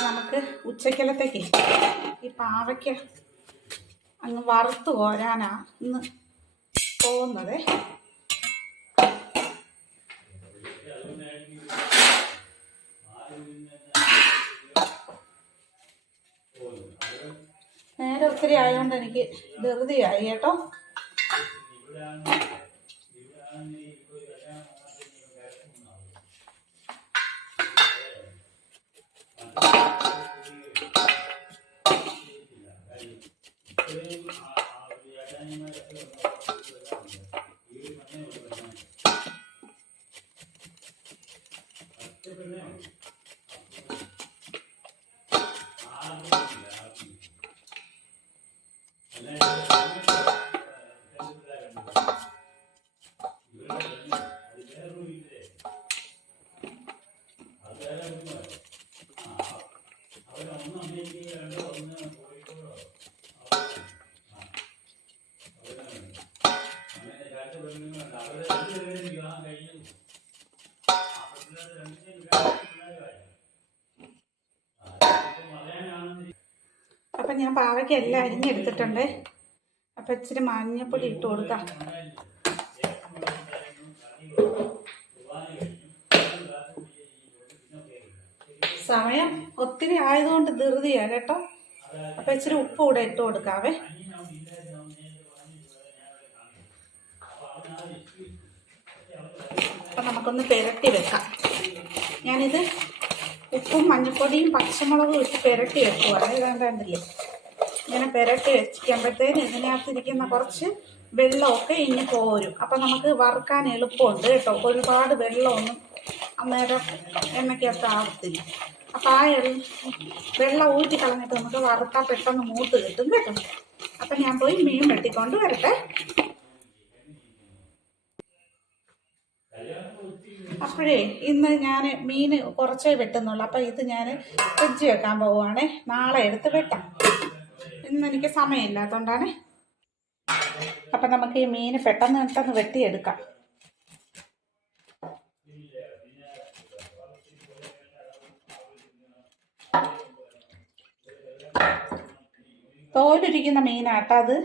നമുക്ക് ഉച്ചക്കലത്തേക്ക് ഈ പാവയ്ക്ക അങ്ങ് വറുത്ത് കോരാനാ ഇന്ന് പോകുന്നത്. നേരെ ഒത്തിരി ആയതുകൊണ്ട് എനിക്ക് ധൃതിയായി കേട്ടോ. അപ്പം ഞാൻ പാവയ്ക്ക എല്ലാം അരിഞ്ഞെടുത്തിട്ടുണ്ട്. അപ്പം ഇച്ചിരി മഞ്ഞപ്പൊടി ഇട്ട് കൊടുക്കാം. സമയം ഒത്തിരി ആയതുകൊണ്ട് ധൃതിയാണ് കേട്ടോ. അപ്പം ഇച്ചിരി ഉപ്പ് കൂടെ ഇട്ട് കൊടുക്കാവേ. അപ്പം നമുക്കൊന്ന് പുരട്ടി വെക്കാം. ഞാനിത് ഉപ്പും മഞ്ഞൾപ്പൊടിയും പച്ചമുളകും ഇട്ട് പുരട്ടി വെക്കുവാണ്. കണ്ടില്ലേ, ഇങ്ങനെ പുരട്ടി വെച്ചിരിക്കുമ്പോഴത്തേന് ഇതിനകത്തിരിക്കുന്ന കുറച്ച് വെള്ളമൊക്കെ ഇനി പോരും. അപ്പം നമുക്ക് വറുക്കാൻ എളുപ്പമുണ്ട് കേട്ടോ. ഒരുപാട് വെള്ളമൊന്നും അന്നേരം എണ്ണയ്ക്കകത്ത് ആവത്തില്ല. അപ്പം ആ വെള്ളം ഊറ്റി കളഞ്ഞിട്ട് നമുക്ക് വറുത്താൽ പെട്ടെന്ന് മൂത്ത് കിട്ടും കേട്ടോ. അപ്പം ഞാൻ പോയി മീൻ വെട്ടിക്കൊണ്ട് വരട്ടെ. അപ്പോഴേ ഇന്ന് ഞാൻ മീൻ കുറച്ചേ വെട്ടുന്നുള്ളൂ. അപ്പം ഇത് ഞാൻ ഫ്രിഡ്ജ് വെക്കാൻ പോവുകയാണേ. നാളെ എടുത്ത് വെട്ടാം. ഇന്ന് എനിക്ക് സമയമില്ലാത്തതുകൊണ്ടാണ്. അപ്പം നമുക്ക് ഈ മീൻ പെട്ടെന്ന് വെട്ടിയെടുക്കാം. തോലിരിക്കുന്ന മീനാട്ടോ അത്.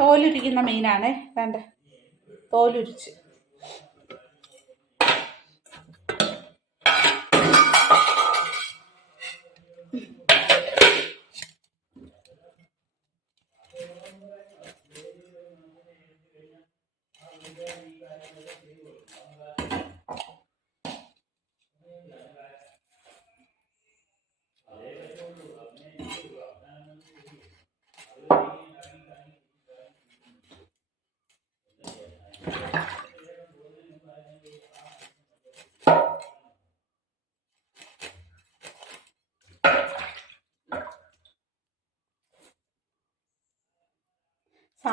തോലുരിക്കുന്ന മീനാണേ. വേണ്ട, തോലുരിച്ച്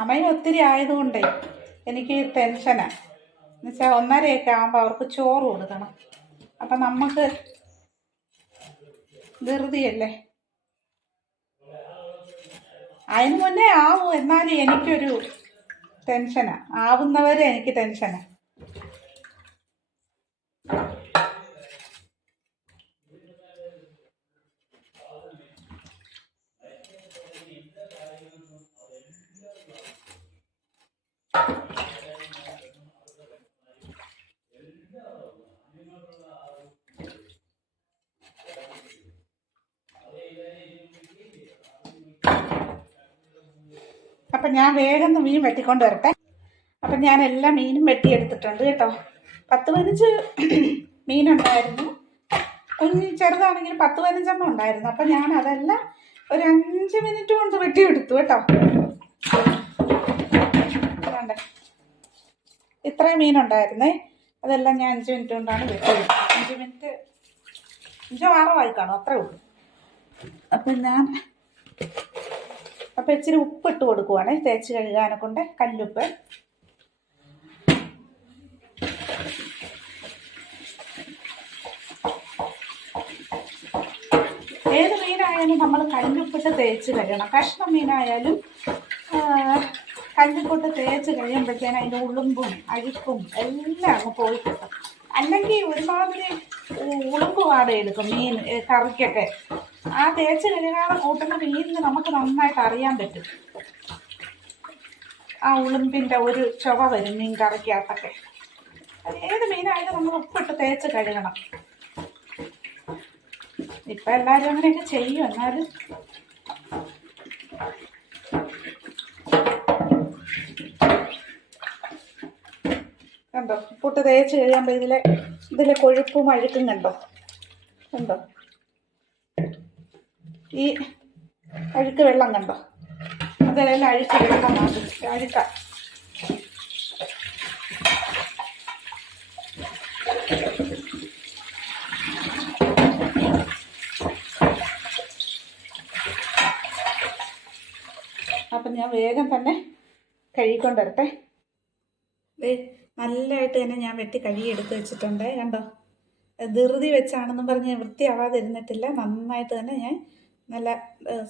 സമയം ഒത്തിരി ആയതുകൊണ്ടേ എനിക്ക് ടെൻഷനാണ്. എന്നുവെച്ചാൽ 1:30 ആകുമ്പോൾ അവർക്ക് ചോറ് കൊടുക്കണം. അപ്പം നമുക്ക് ധൃതിയല്ലേ. അതിന് മുന്നേ ആവും, എന്നാലും എനിക്കൊരു ടെൻഷനാണ്. ആവുന്നവരെ എനിക്ക് ടെൻഷനാണ്. അപ്പം ഞാൻ വേഗം മീൻ വെട്ടിക്കൊണ്ട് വരട്ടെ. അപ്പം ഞാൻ എല്ലാ മീനും വെട്ടിയെടുത്തിട്ടുണ്ട് കേട്ടോ. 10-15 മീനുണ്ടായിരുന്നു. ചെറുതാണെങ്കിൽ 10-15 ഉണ്ടായിരുന്നു. അപ്പം ഞാൻ അതെല്ലാം ഒരു 5 മിനിറ്റ് കൊണ്ട് വെട്ടിയെടുത്തു കേട്ടോ. ഇത്രയും മീനുണ്ടായിരുന്നേ, അതെല്ലാം ഞാൻ 5 മിനിറ്റ് കൊണ്ടാണ് വെട്ടിയെടുത്തത്. 5 മിനിറ്റ് 5-6 ആയി കാണും, അത്രേ ഉള്ളൂ. അപ്പം ഇച്ചിരി ഉപ്പിട്ട് കൊടുക്കുവാണേ, തേച്ച് കഴുകാനെ കൊണ്ട് കല്ലുപ്പ്. ഏത് മീനായാലും നമ്മൾ കല്ലുപ്പിട്ട് തേച്ച് കഴുകണം. കഷ്ണം മീനായാലും കല്ലുപ്പിട്ട് തേച്ച് കഴിയുമ്പോഴത്തേനും അതിൻ്റെ ഉളുമ്പും അഴുക്കും എല്ലാം അങ്ങ് പോയി കിട്ടും. അല്ലെങ്കിൽ ഒരുമാതിരി ഉളുമ്പ് പാടെടുക്കും മീൻ കറിക്കൊക്കെ. ആ തേച്ച് കഴുകാതെ കൂട്ടുന്ന മീനിന് നമുക്ക് നന്നായിട്ട് അറിയാൻ പറ്റും. ആ ഉളുമ്പിൻ്റെ ഒരു ചുവ വരും മീൻ കറിക്കകത്തൊക്കെ. അത് ഏത് മീനായാലും നമ്മൾ ഉപ്പിട്ട് തേച്ച് കഴുകണം. ഇപ്പം എല്ലാവരും അങ്ങനെയൊക്കെ ചെയ്യും. എന്നാലും കണ്ടോ, ഉപ്പിട്ട് തേച്ച് കഴിയുമ്പോൾ ഇതിലെ കൊഴുപ്പും അഴുക്കും കണ്ടോ. ഈ അഴുക്ക് വെള്ളം കണ്ടോ, അതെല്ലാം അഴുക്ക് വെള്ളമാണ്. അഴുക്ക അപ്പം ഞാൻ വേഗം തന്നെ കഴുകിക്കൊണ്ടിരട്ടെ. നല്ലതായിട്ട് തന്നെ ഞാൻ വെട്ടി കഴുകി എടുത്ത് വെച്ചിട്ടുണ്ട് കണ്ടോ. ധൃതി വെച്ചാണെന്നും പറഞ്ഞ് വൃത്തിയാവാതിരുന്നിട്ടില്ല. നന്നായിട്ട് തന്നെ ഞാൻ നല്ല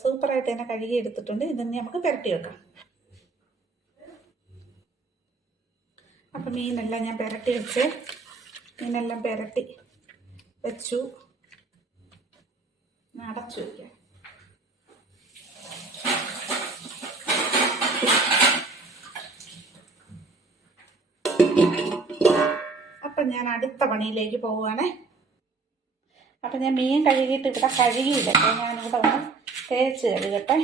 സൂപ്പറായിട്ട് തന്നെ കഴുകി എടുത്തിട്ടുണ്ട്. ഇതൊന്ന് നമുക്ക് പുരട്ടി വെക്കാം. അപ്പം മീനെല്ലാം ഞാൻ പുരട്ടി വെച്ചു. അടച്ചു വയ്ക്കാം. അപ്പം ഞാൻ അടുത്ത പണിയിലേക്ക് പോവുകയാണേ. അപ്പം ഞാൻ മീൻ കഴുകിയിട്ട് ഇവിടെ കഴുകിയില്ല. അപ്പോൾ ഞാനിവിടെ ഒന്ന് തേച്ച് കഴുകട്ടെ.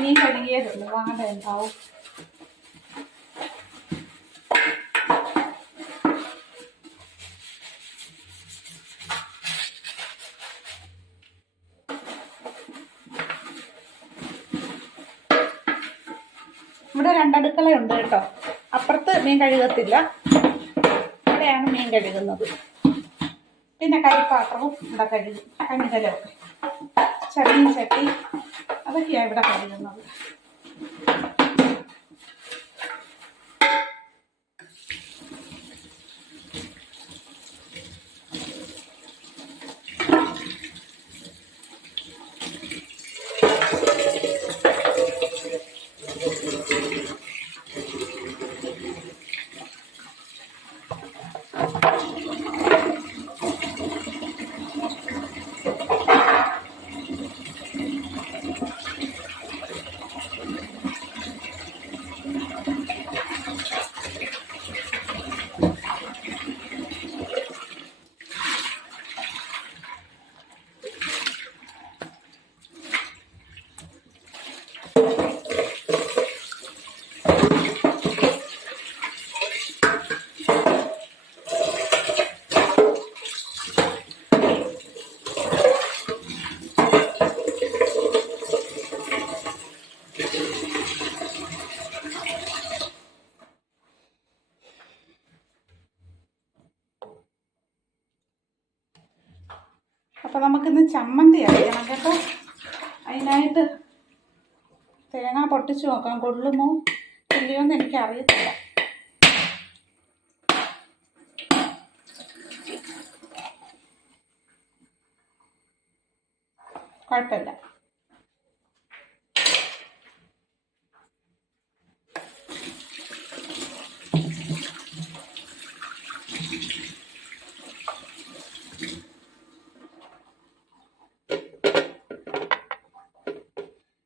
മീൻ കഴുകിയതുള്ളൂ, വാട ഉണ്ടാവും. ഇവിടെ 2 അടുക്കളയുണ്ട് കേട്ടോ. അപ്പുറത്ത് മീൻ കഴുകത്തില്ല, ഇവിടെയാണ് മീൻ കഴുകുന്നത്. പിന്നെ കരിപ്പാത്രവും ഇവിടെ കഴുകും. കഞ്ഞികലൊക്കെ ചട്ടി അതൊക്കെയാണ് ഇവിടെ കഴുകുന്നത്. അപ്പോൾ നമുക്കിന്ന് ചമ്മന്തി അരയ്ക്കണം കേട്ടോ. അതിനായിട്ട് തേങ്ങ പൊട്ടിച്ച് നോക്കാം, കൊള്ളുമോ ഇല്ലയോ എന്ന് എനിക്കറിയത്തില്ല. കുഴപ്പമില്ല.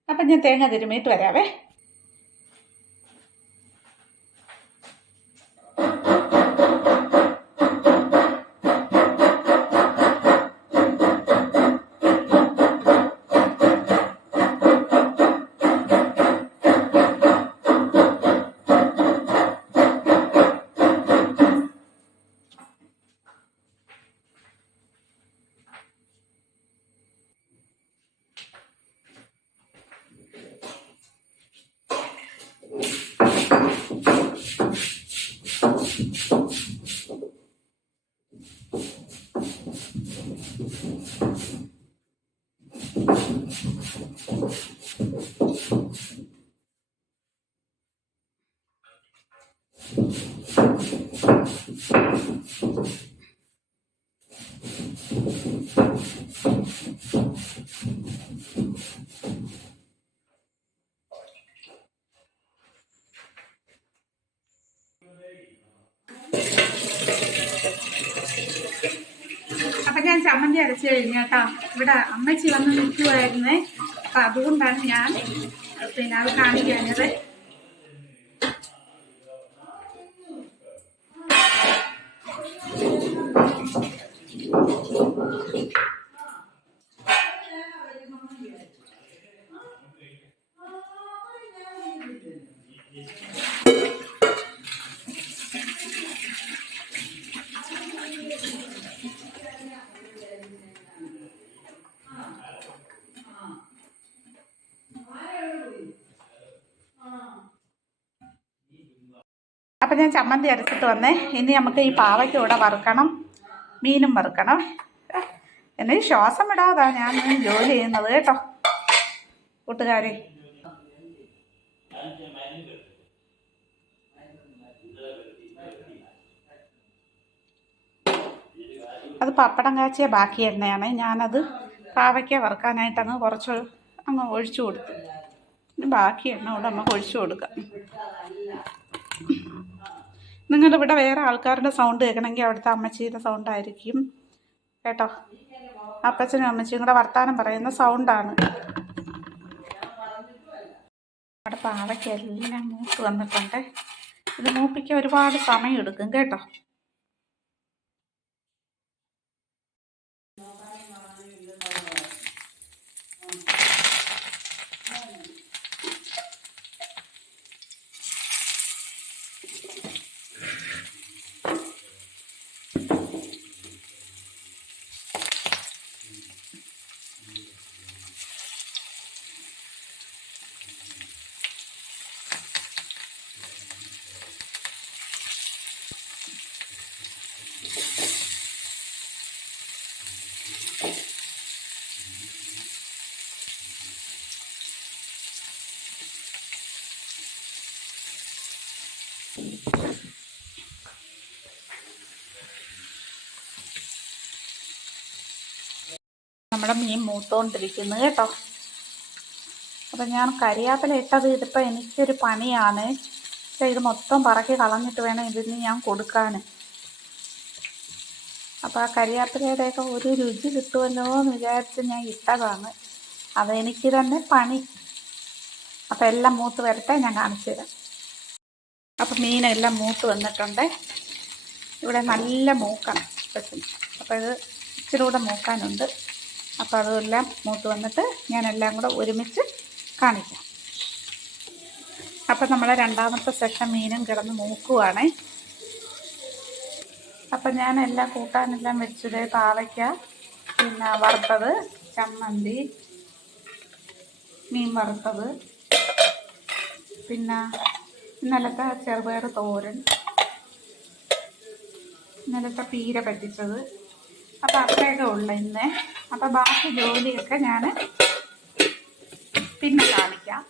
അപ്പം ഞാൻ തേങ്ങ തിരുമ്മിയിട്ട് വരാവേ. അപ്പം ഞാൻ ചമ്മന്തി അരച്ച് കഴിഞ്ഞു കേട്ടോ. ഇവിടെ അമ്മച്ചി വന്ന് നിൽക്കുമായിരുന്നേ. അപ്പം അതുകൊണ്ടാണ് ഞാൻ പിന്നെ അത് കാണിക്കുന്നത്. അപ്പം ഞാൻ ചമ്മന്തി അരച്ചിട്ട് വന്നേ. ഇനി നമുക്ക് ഈ പാവയ്ക്ക് ഇവിടെ വറുക്കണം, മീനും വറുക്കണം. എന്നെ ശ്വാസം വിടാതാ ഞാൻ ജോലി ചെയ്യുന്നത് കേട്ടോ കൂട്ടുകാരെ. അത് പപ്പടം കാച്ചിയ ബാക്കി എണ്ണയാണ്. ഞാനത് പാവയ്ക്ക വറുക്കാനായിട്ട് കുറച്ച് ഒഴിച്ചു കൊടുത്തു. ബാക്കി എണ്ണ കൂടെ നമുക്ക് ഒഴിച്ചു കൊടുക്കാം. നിങ്ങളിവിടെ വേറെ ആൾക്കാരുടെ സൗണ്ട് കേൾക്കണമെങ്കിൽ അവിടുത്തെ അമ്മച്ചിയുടെ സൗണ്ടായിരിക്കും കേട്ടോ. അപ്പച്ചനും അമ്മച്ചിയും കൂടെ വർത്താനം പറയുന്ന സൗണ്ടാണ്. നമ്മുടെ പാവയ്ക്കെല്ലാം മൂത്ത് വന്നിട്ടുണ്ട്. ഇത് മൂപ്പിക്കാൻ ഒരുപാട് സമയം എടുക്കും കേട്ടോ. നമ്മുടെ മീൻ മൂത്തോണ്ടിരിക്കുന്നു കേട്ടോ. അപ്പം ഞാൻ കരിയാപ്പില ഇട്ടത് ഇതിപ്പോൾ എനിക്കൊരു പണിയാണ്. പക്ഷേ ഇത് മൊത്തം പറക്കി കളഞ്ഞിട്ട് വേണം ഇതിന് ഞാൻ കൊടുക്കാൻ. അപ്പോൾ ആ കരിയാപ്പിലയുടെയൊക്കെ ഒരു രുചി കിട്ടുമല്ലോ എന്ന് വിചാരിച്ച് ഞാൻ ഇട്ടതാണ്. അതെനിക്ക് തന്നെ പണി. അപ്പോൾ എല്ലാം മൂത്ത് വരട്ടെ, ഞാൻ കാണിച്ചു തരാം. അപ്പം മീനെല്ലാം മൂത്ത് വന്നിട്ടുണ്ട്. ഇവിടെ നല്ല മൂക്കണം പറ്റും. അപ്പോൾ ഇത് ഇച്ചിരി കൂടെ മൂക്കാനുണ്ട്. അപ്പോൾ അതെല്ലാം മൂത്ത് വന്നിട്ട് ഞാനെല്ലാം കൂടെ ഒരുമിച്ച് കാണിക്കാം. അപ്പം നമ്മൾ രണ്ടാമത്തെ സെക്ഷൻ മീനും കിടന്ന് മൂക്കുവാണേ. അപ്പം ഞാൻ എല്ലാം കൂട്ടാനെല്ലാം വെച്ചത് പാവയ്ക്ക, പിന്നെ വറുത്തത്, ചമ്മന്തി, മീൻ വറുത്തത്, പിന്നെ ഇന്നലത്തെ ചെറുപയർ തോരൻ, ഇന്നലത്തെ പീര പറ്റിച്ചത്. അപ്പം അത്രയൊക്കെ ഉള്ളു ഇന്ന്. അപ്പം ബാക്കി ജോലിയൊക്കെ ഞാൻ പിന്നെ കാണിക്കാം.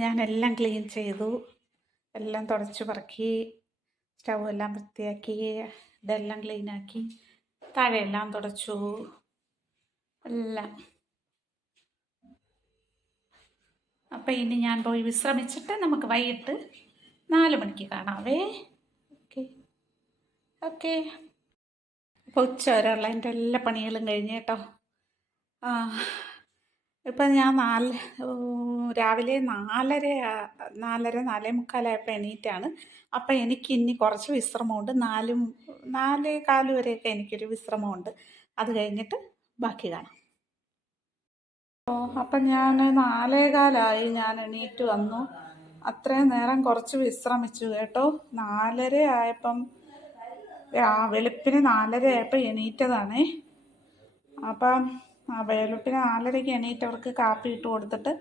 ഞാനെല്ലാം ക്ലീൻ ചെയ്തു, എല്ലാം തുടച്ച് പറക്കി, സ്റ്റൗ എല്ലാം വൃത്തിയാക്കി, ഇതെല്ലാം ക്ലീനാക്കി, താഴെയെല്ലാം തുടച്ചു എല്ലാം. അപ്പം ഇനി ഞാൻ പോയി വിശ്രമിച്ചിട്ട് നമുക്ക് വൈകിട്ട് 4 മണിക്ക് കാണാവേ. Okay okay. ഇപ്പോൾ ഉച്ച വരെയുള്ള എൻ്റെ എല്ലാ പണികളും കഴിഞ്ഞ് കേട്ടോ. ഇപ്പം ഞാൻ രാവിലെ 4:30 4:45 എണീറ്റാണ്. അപ്പം എനിക്ക് ഇനി കുറച്ച് വിശ്രമമുണ്ട്. 4:15 വരെയൊക്കെ എനിക്കൊരു വിശ്രമമുണ്ട്. അത് കഴിഞ്ഞിട്ട് ബാക്കി കാണാം. അപ്പം ഞാൻ 4:15 ഞാൻ എണീറ്റ് വന്നു. അത്രയും നേരം കുറച്ച് വിശ്രമിച്ചു കേട്ടോ. 4:30 ആയപ്പം വെളുപ്പിന് 4:30 ആയപ്പോൾ എണീറ്റതാണേ. അപ്പം വെളുപ്പിന് 4:30 എണീറ്റവർക്ക് കാപ്പി ഇട്ട് കൊടുത്തിട്ട്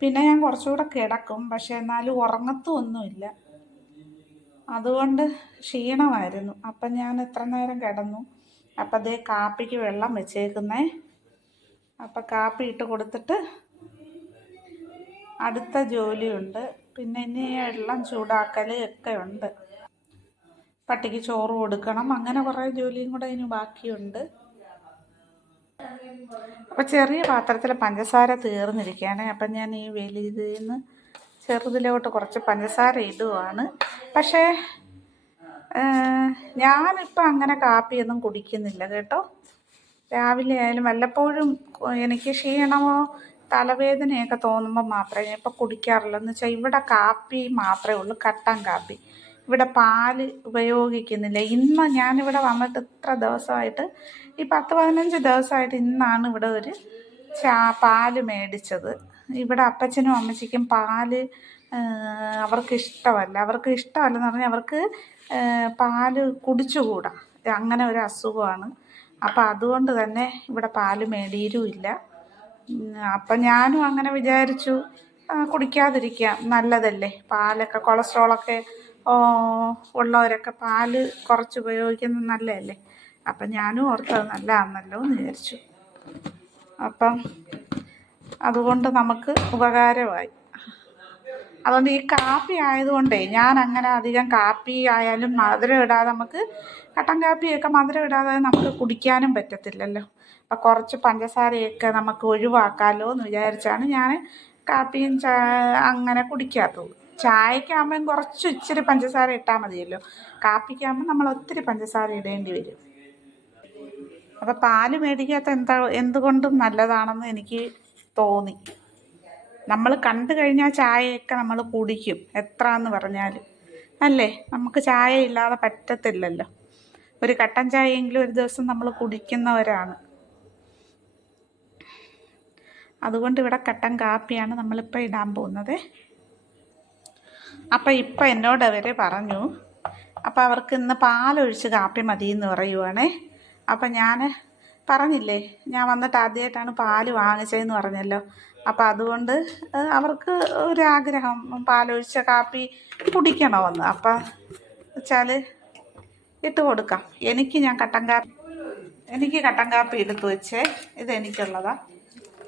പിന്നെ ഞാൻ കുറച്ചുകൂടെ കിടക്കും. പക്ഷെ എന്നാലും ഉറങ്ങത്തൊന്നുമില്ല, അതുകൊണ്ട് ക്ഷീണമായിരുന്നു. അപ്പം ഞാൻ എത്ര നേരം കിടന്നു. അപ്പം അതേ കാപ്പിക്ക് വെള്ളം വെച്ചേക്കുന്നേ. അപ്പം കാപ്പി ഇട്ട് കൊടുത്തിട്ട് അടുത്ത ജോലിയുണ്ട്. പിന്നെ ഇനി വെള്ളം ചൂടാക്കൽ ഒക്കെ ഉണ്ട്. പട്ടിക്ക് ചോറ് കൊടുക്കണം. അങ്ങനെ കുറേ ജോലിയും കൂടെ ഇനി ബാക്കിയുണ്ട്. അപ്പം ചെറിയ പാത്രത്തിൽ പഞ്ചസാര തീർന്നിരിക്കുകയാണ്. അപ്പം ഞാൻ ഈ വലിയതിൽ നിന്ന് ചെറുതിലോട്ട് കുറച്ച് പഞ്ചസാര ഇടുവാണ്. പക്ഷേ ഞാനിപ്പോൾ അങ്ങനെ കാപ്പിയൊന്നും കുടിക്കുന്നില്ല കേട്ടോ. രാവിലെ ആയാലും വല്ലപ്പോഴും എനിക്ക് ക്ഷീണമോ തലവേദനയൊക്കെ തോന്നുമ്പോൾ മാത്രമേ ഞാൻ ഇപ്പോൾ കുടിക്കാറുള്ളൂ. എന്ന് വെച്ചാൽ ഇവിടെ കാപ്പി മാത്രമേ ഉള്ളൂ, കട്ടൻ കാപ്പി. ഇവിടെ പാല് ഉപയോഗിക്കുന്നില്ല. ഇന്ന് ഞാനിവിടെ വന്നിട്ട് ഇത്ര ദിവസമായിട്ട്, ഈ 10-15 ദിവസമായിട്ട് ഇന്നാണ് ഇവിടെ ഒരു പാല് മേടിച്ചത്. ഇവിടെ അപ്പച്ചനും അമ്മച്ചിക്കും പാല് അവർക്ക് ഇഷ്ടമല്ല. അവർക്ക് ഇഷ്ടമല്ലെന്ന് പറഞ്ഞാൽ അവർക്ക് പാല് കുടിച്ചുകൂടാ, അങ്ങനെ ഒരു അസുഖമാണ്. അപ്പം അതുകൊണ്ട് തന്നെ ഇവിടെ പാല് മേടിയിലുമില്ല. അപ്പം ഞാനും അങ്ങനെ വിചാരിച്ചു, കുടിക്കാതിരിക്കാം, നല്ലതല്ലേ പാലൊക്കെ. കൊളസ്ട്രോളൊക്കെ ഉള്ളവരൊക്കെ പാല് കുറച്ച് ഉപയോഗിക്കുന്നത് നല്ലതല്ലേ. അപ്പം ഞാനും ഓർത്തത് നല്ലതാണല്ലോ എന്ന് വിചാരിച്ചു. അപ്പം അതുകൊണ്ട് നമുക്ക് ഉപകാരമായി. അതുകൊണ്ട് ഈ കാപ്പി ആയതുകൊണ്ടേ ഞാൻ അങ്ങനെ അധികം കാപ്പി ആയാലും മധുരം ഇടാതെ, നമുക്ക് കട്ടൻ കാപ്പിയൊക്കെ മധുരം ഇടാതെ നമുക്ക് കുടിക്കാനും പറ്റത്തില്ലല്ലോ. അപ്പം കുറച്ച് പഞ്ചസാരയൊക്കെ നമുക്ക് ഒഴിവാക്കാമല്ലോ എന്ന് വിചാരിച്ചാണ് ഞാൻ കാപ്പിയും അങ്ങനെ കുടിക്കാത്തത്. ചായക്കാകുമ്പം കുറച്ച് ഇച്ചിരി പഞ്ചസാര ഇട്ടാൽ മതിയല്ലോ. കാപ്പിക്കാകുമ്പം നമ്മൾ ഒത്തിരി പഞ്ചസാര ഇടേണ്ടി വരും. അപ്പം പാല് മേടിക്കാത്ത എന്തുകൊണ്ടും നല്ലതാണെന്ന് എനിക്ക് തോന്നി. നമ്മൾ കണ്ടു കഴിഞ്ഞാൽ ചായയൊക്കെ നമ്മൾ കുടിക്കും, എത്ര എന്ന് പറഞ്ഞാലും അല്ലേ. നമുക്ക് ചായ ഇല്ലാതെ പറ്റത്തില്ലല്ലോ. ഒരു കട്ടൻ ചായയെങ്കിലും ഒരു ദിവസം നമ്മൾ കുടിക്കുന്നവരാണ്. അതുകൊണ്ട് ഇവിടെ കട്ടൻ കാപ്പിയാണ് നമ്മളിപ്പോൾ ഇടാൻ പോകുന്നത്. അപ്പം ഇപ്പം എന്നോട് അവർ പറഞ്ഞു, അപ്പം അവർക്ക് ഇന്ന് പാലൊഴിച്ച് കാപ്പി മതി എന്ന് പറയുവാണേ. അപ്പം ഞാൻ പറഞ്ഞില്ലേ, ഞാൻ വന്നിട്ട് ആദ്യമായിട്ടാണ് പാല് വാങ്ങിച്ചതെന്ന് പറഞ്ഞല്ലോ. അപ്പം അതുകൊണ്ട് അവർക്ക് ഒരാഗ്രഹം പാലൊഴിച്ച കാപ്പി കുടിക്കണമെന്ന്. അപ്പം വെച്ചാൽ ഇട്ട് കൊടുക്കാം. എനിക്ക് കട്ടൻ കാപ്പി എടുത്തു വെച്ചേ. ഇതെനിക്കുള്ളതാണ്.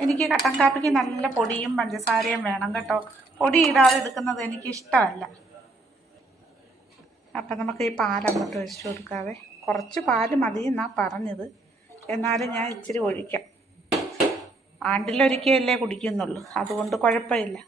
എനിക്ക് കട്ടൻ കാപ്പിക്ക് നല്ല പൊടിയും പഞ്ചസാരയും വേണം കേട്ടോ. പൊടി ഇടാതെ എടുക്കുന്നത് എനിക്കിഷ്ടമല്ല. അപ്പം നമുക്ക് ഈ പാലങ്ങോട്ട് ഒഴിച്ച് കൊടുക്കാതെ. കുറച്ച് പാല് മതി എന്നാണ് പറഞ്ഞത്, എന്നാലും ഞാൻ ഇച്ചിരി ഒഴിക്കാം. ആണ്ടിലൊരിക്കലല്ലേ കുടിക്കുന്നുള്ളൂ, അതുകൊണ്ട് കുഴപ്പമില്ല.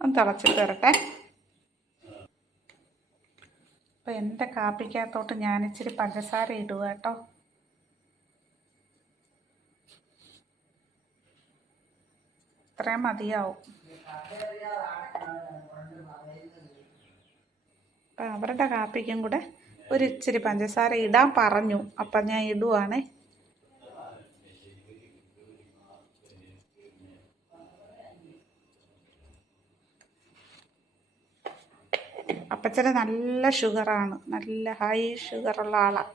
ഒന്ന് തിളച്ചിട്ട് വരട്ടെ. അപ്പം എൻ്റെ കാപ്പിക്കകത്തോട്ട് ഞാനിച്ചിരി പഞ്ചസാര ഇടുക കേട്ടോ. ഇത്രയും മതിയാവും. അപ്പം അവരുടെ കാപ്പിക്കും കൂടെ ഒരു ഇച്ചിരി പഞ്ചസാര ഇടാൻ പറഞ്ഞു. അപ്പം ഞാൻ ഇടുവാണേ. അപ്പച്ചന് നല്ല ഷുഗറാണ്, നല്ല ഹൈ ഷുഗറുള്ള ആളാണ്.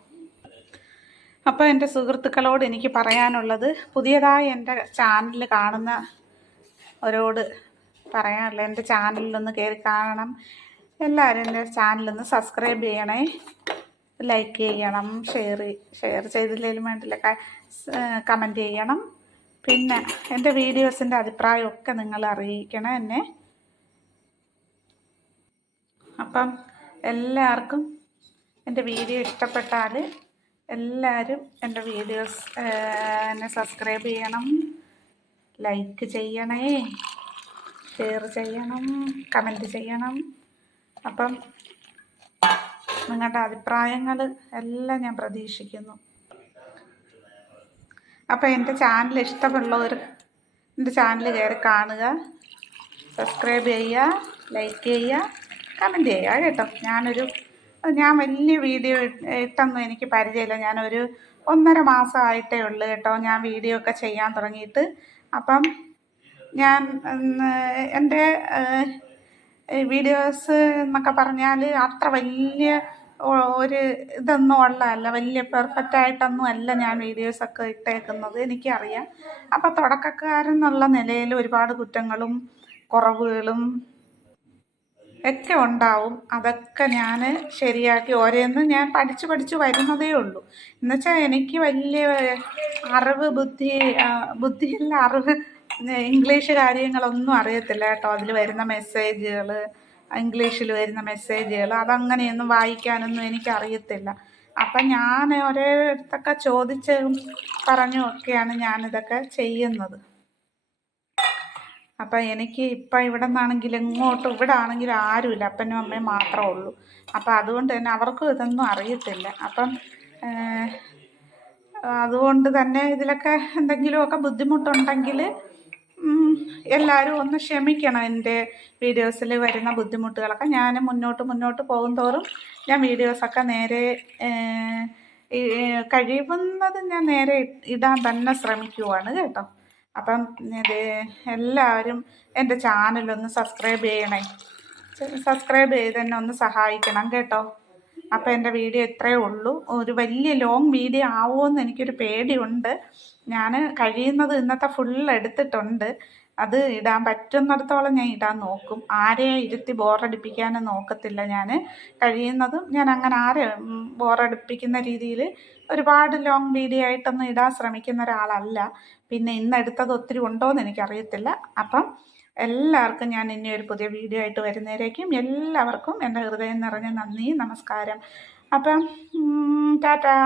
അപ്പോൾ എൻ്റെ സുഹൃത്തുക്കളോട് എനിക്ക് പറയാനുള്ളത്, പുതിയതായി എൻ്റെ ചാനൽ കാണുന്നവരോട് പറയാനുള്ളത്, എൻ്റെ ചാനലിലൊന്ന് കയറി കാണണം. എല്ലാവരും എൻ്റെ ചാനലൊന്ന് സബ്സ്ക്രൈബ് ചെയ്യണേ, ലൈക്ക് ചെയ്യണം, ഷെയർ ചെയ്തില്ലെങ്കിലും വേണ്ടില്ല, കമൻറ്റ് ചെയ്യണം. പിന്നെ എൻ്റെ വീഡിയോസിൻ്റെ അഭിപ്രായമൊക്കെ നിങ്ങൾ അറിയിക്കണം എന്നെ. അപ്പം എല്ലാവർക്കും എൻ്റെ വീഡിയോ ഇഷ്ടപ്പെട്ടാൽ എല്ലാവരും എൻ്റെ വീഡിയോസ് എന്നെ സബ്സ്ക്രൈബ് ചെയ്യണം, ലൈക്ക് ചെയ്യണേ, ഷെയർ ചെയ്യണം, കമൻറ്റ് ചെയ്യണം. അപ്പം നിങ്ങളുടെ അഭിപ്രായങ്ങൾ എല്ലാം ഞാൻ പ്രതീക്ഷിക്കുന്നു. അപ്പോൾ എൻ്റെ ചാനൽ ഇഷ്ടമുള്ളവർ എൻ്റെ ചാനൽ കയറി കാണുക, സബ്സ്ക്രൈബ് ചെയ്യുക, ലൈക്ക് ചെയ്യുക, കമൻറ്റ് ചെയ്യുക കേട്ടോ. ഞാൻ വലിയ വീഡിയോ ഇട്ടൊന്നും എനിക്ക് പരിചയമില്ല. ഞാനൊരു 1.5 മാസമായിട്ടേ ഉള്ളൂ കേട്ടോ ഞാൻ വീഡിയോ ഒക്കെ ചെയ്യാൻ തുടങ്ങിയിട്ട്. അപ്പം ഞാൻ എൻ്റെ വീഡിയോസ് എന്നൊക്കെ പറഞ്ഞാൽ അത്ര വലിയ ഒരു ഇതൊന്നും ഉള്ളതല്ല, വലിയ പെർഫെക്റ്റ് ആയിട്ടൊന്നും അല്ല ഞാൻ വീഡിയോസൊക്കെ ഇട്ടേക്കുന്നത്, എനിക്കറിയാം. അപ്പോൾ തുടക്കക്കാരെന്നുള്ള നിലയിൽ ഒരുപാട് കുറ്റങ്ങളും കുറവുകളും ഒക്കെ ഉണ്ടാവും. അതൊക്കെ ഞാൻ ശരിയാക്കി ഓരോന്ന് ഞാൻ പഠിച്ച് വരുന്നതേ ഉള്ളൂ. എന്നുവെച്ചാൽ എനിക്ക് വലിയ ബുദ്ധിയുള്ള അറിവ് ഇംഗ്ലീഷ് കാര്യങ്ങളൊന്നും അറിയത്തില്ല കേട്ടോ. അതിൽ വരുന്ന മെസ്സേജുകൾ, ഇംഗ്ലീഷിൽ വരുന്ന മെസ്സേജുകൾ അതങ്ങനെയൊന്നും വായിക്കാനൊന്നും എനിക്കറിയത്തില്ല. അപ്പം ഞാൻ ഓരോരുത്തൊക്കെ ചോദിച്ചും പറഞ്ഞും ഒക്കെയാണ് ഞാനിതൊക്കെ ചെയ്യുന്നത്. അപ്പം എനിക്ക് ഇപ്പം ഇവിടെ നിന്നാണെങ്കിലും ഇവിടെ ആണെങ്കിലും ആരുമില്ല, അപ്പനും അമ്മയും മാത്രമേ ഉള്ളൂ. അപ്പം അതുകൊണ്ട് തന്നെ അവർക്കും ഇതൊന്നും അറിയത്തില്ല. അപ്പം അതുകൊണ്ട് തന്നെ ഇതിലൊക്കെ എന്തെങ്കിലുമൊക്കെ ബുദ്ധിമുട്ടുണ്ടെങ്കിൽ എല്ലാവരും ഒന്ന് ക്ഷമിക്കണം. എൻ്റെ വീഡിയോസിൽ വരുന്ന ബുദ്ധിമുട്ടുകളൊക്കെ ഞാൻ മുന്നോട്ട് പോകുന്തോറും ഞാൻ വീഡിയോസൊക്കെ നേരെ കഴിയുന്നത് ഞാൻ നേരെ ഇടാൻ തന്നെ ശ്രമിക്കുവാണ് കേട്ടോ. അപ്പം എല്ലാവരും എൻ്റെ ചാനലൊന്ന് സബ്സ്ക്രൈബ് ചെയ്യണേ, സബ്സ്ക്രൈബ് ചെയ്ത് തന്നെ ഒന്ന് സഹായിക്കണം കേട്ടോ. അപ്പോൾ എൻ്റെ വീഡിയോ ഇത്രയേ ഉള്ളൂ. ഒരു വലിയ ലോങ് വീഡിയോ ആവുമെന്ന് എനിക്കൊരു പേടിയുണ്ട്. ഞാൻ കഴിയുന്നത് ഇന്നത്തെ ഫുൾ എടുത്തിട്ടുണ്ട്. അത് ഇടാൻ പറ്റുന്നിടത്തോളം ഞാൻ ഇടാൻ നോക്കും. ആരെയും ഇരുത്തി ബോറടിപ്പിക്കാനും നോക്കത്തില്ല ഞാൻ. കഴിയുന്നതും ഞാൻ അങ്ങനെ ബോറടിപ്പിക്കുന്ന രീതിയിൽ ഒരുപാട് ലോങ് വീഡിയോ ആയിട്ടൊന്നും ഇടാൻ ശ്രമിക്കുന്ന ഒരാളല്ല. പിന്നെ ഇന്നെടുത്തത് ഒത്തിരി ഉണ്ടോയെന്ന് എനിക്കറിയത്തില്ല. അപ്പം എല്ലാവർക്കും ഞാൻ ഇനി ഒരു പുതിയ വീഡിയോ ആയിട്ട് വരുന്നവരേക്കും എല്ലാവർക്കും എൻ്റെ ഹൃദയം നിറഞ്ഞ നന്ദി, നമസ്കാരം. അപ്പം ടാറ്റാ.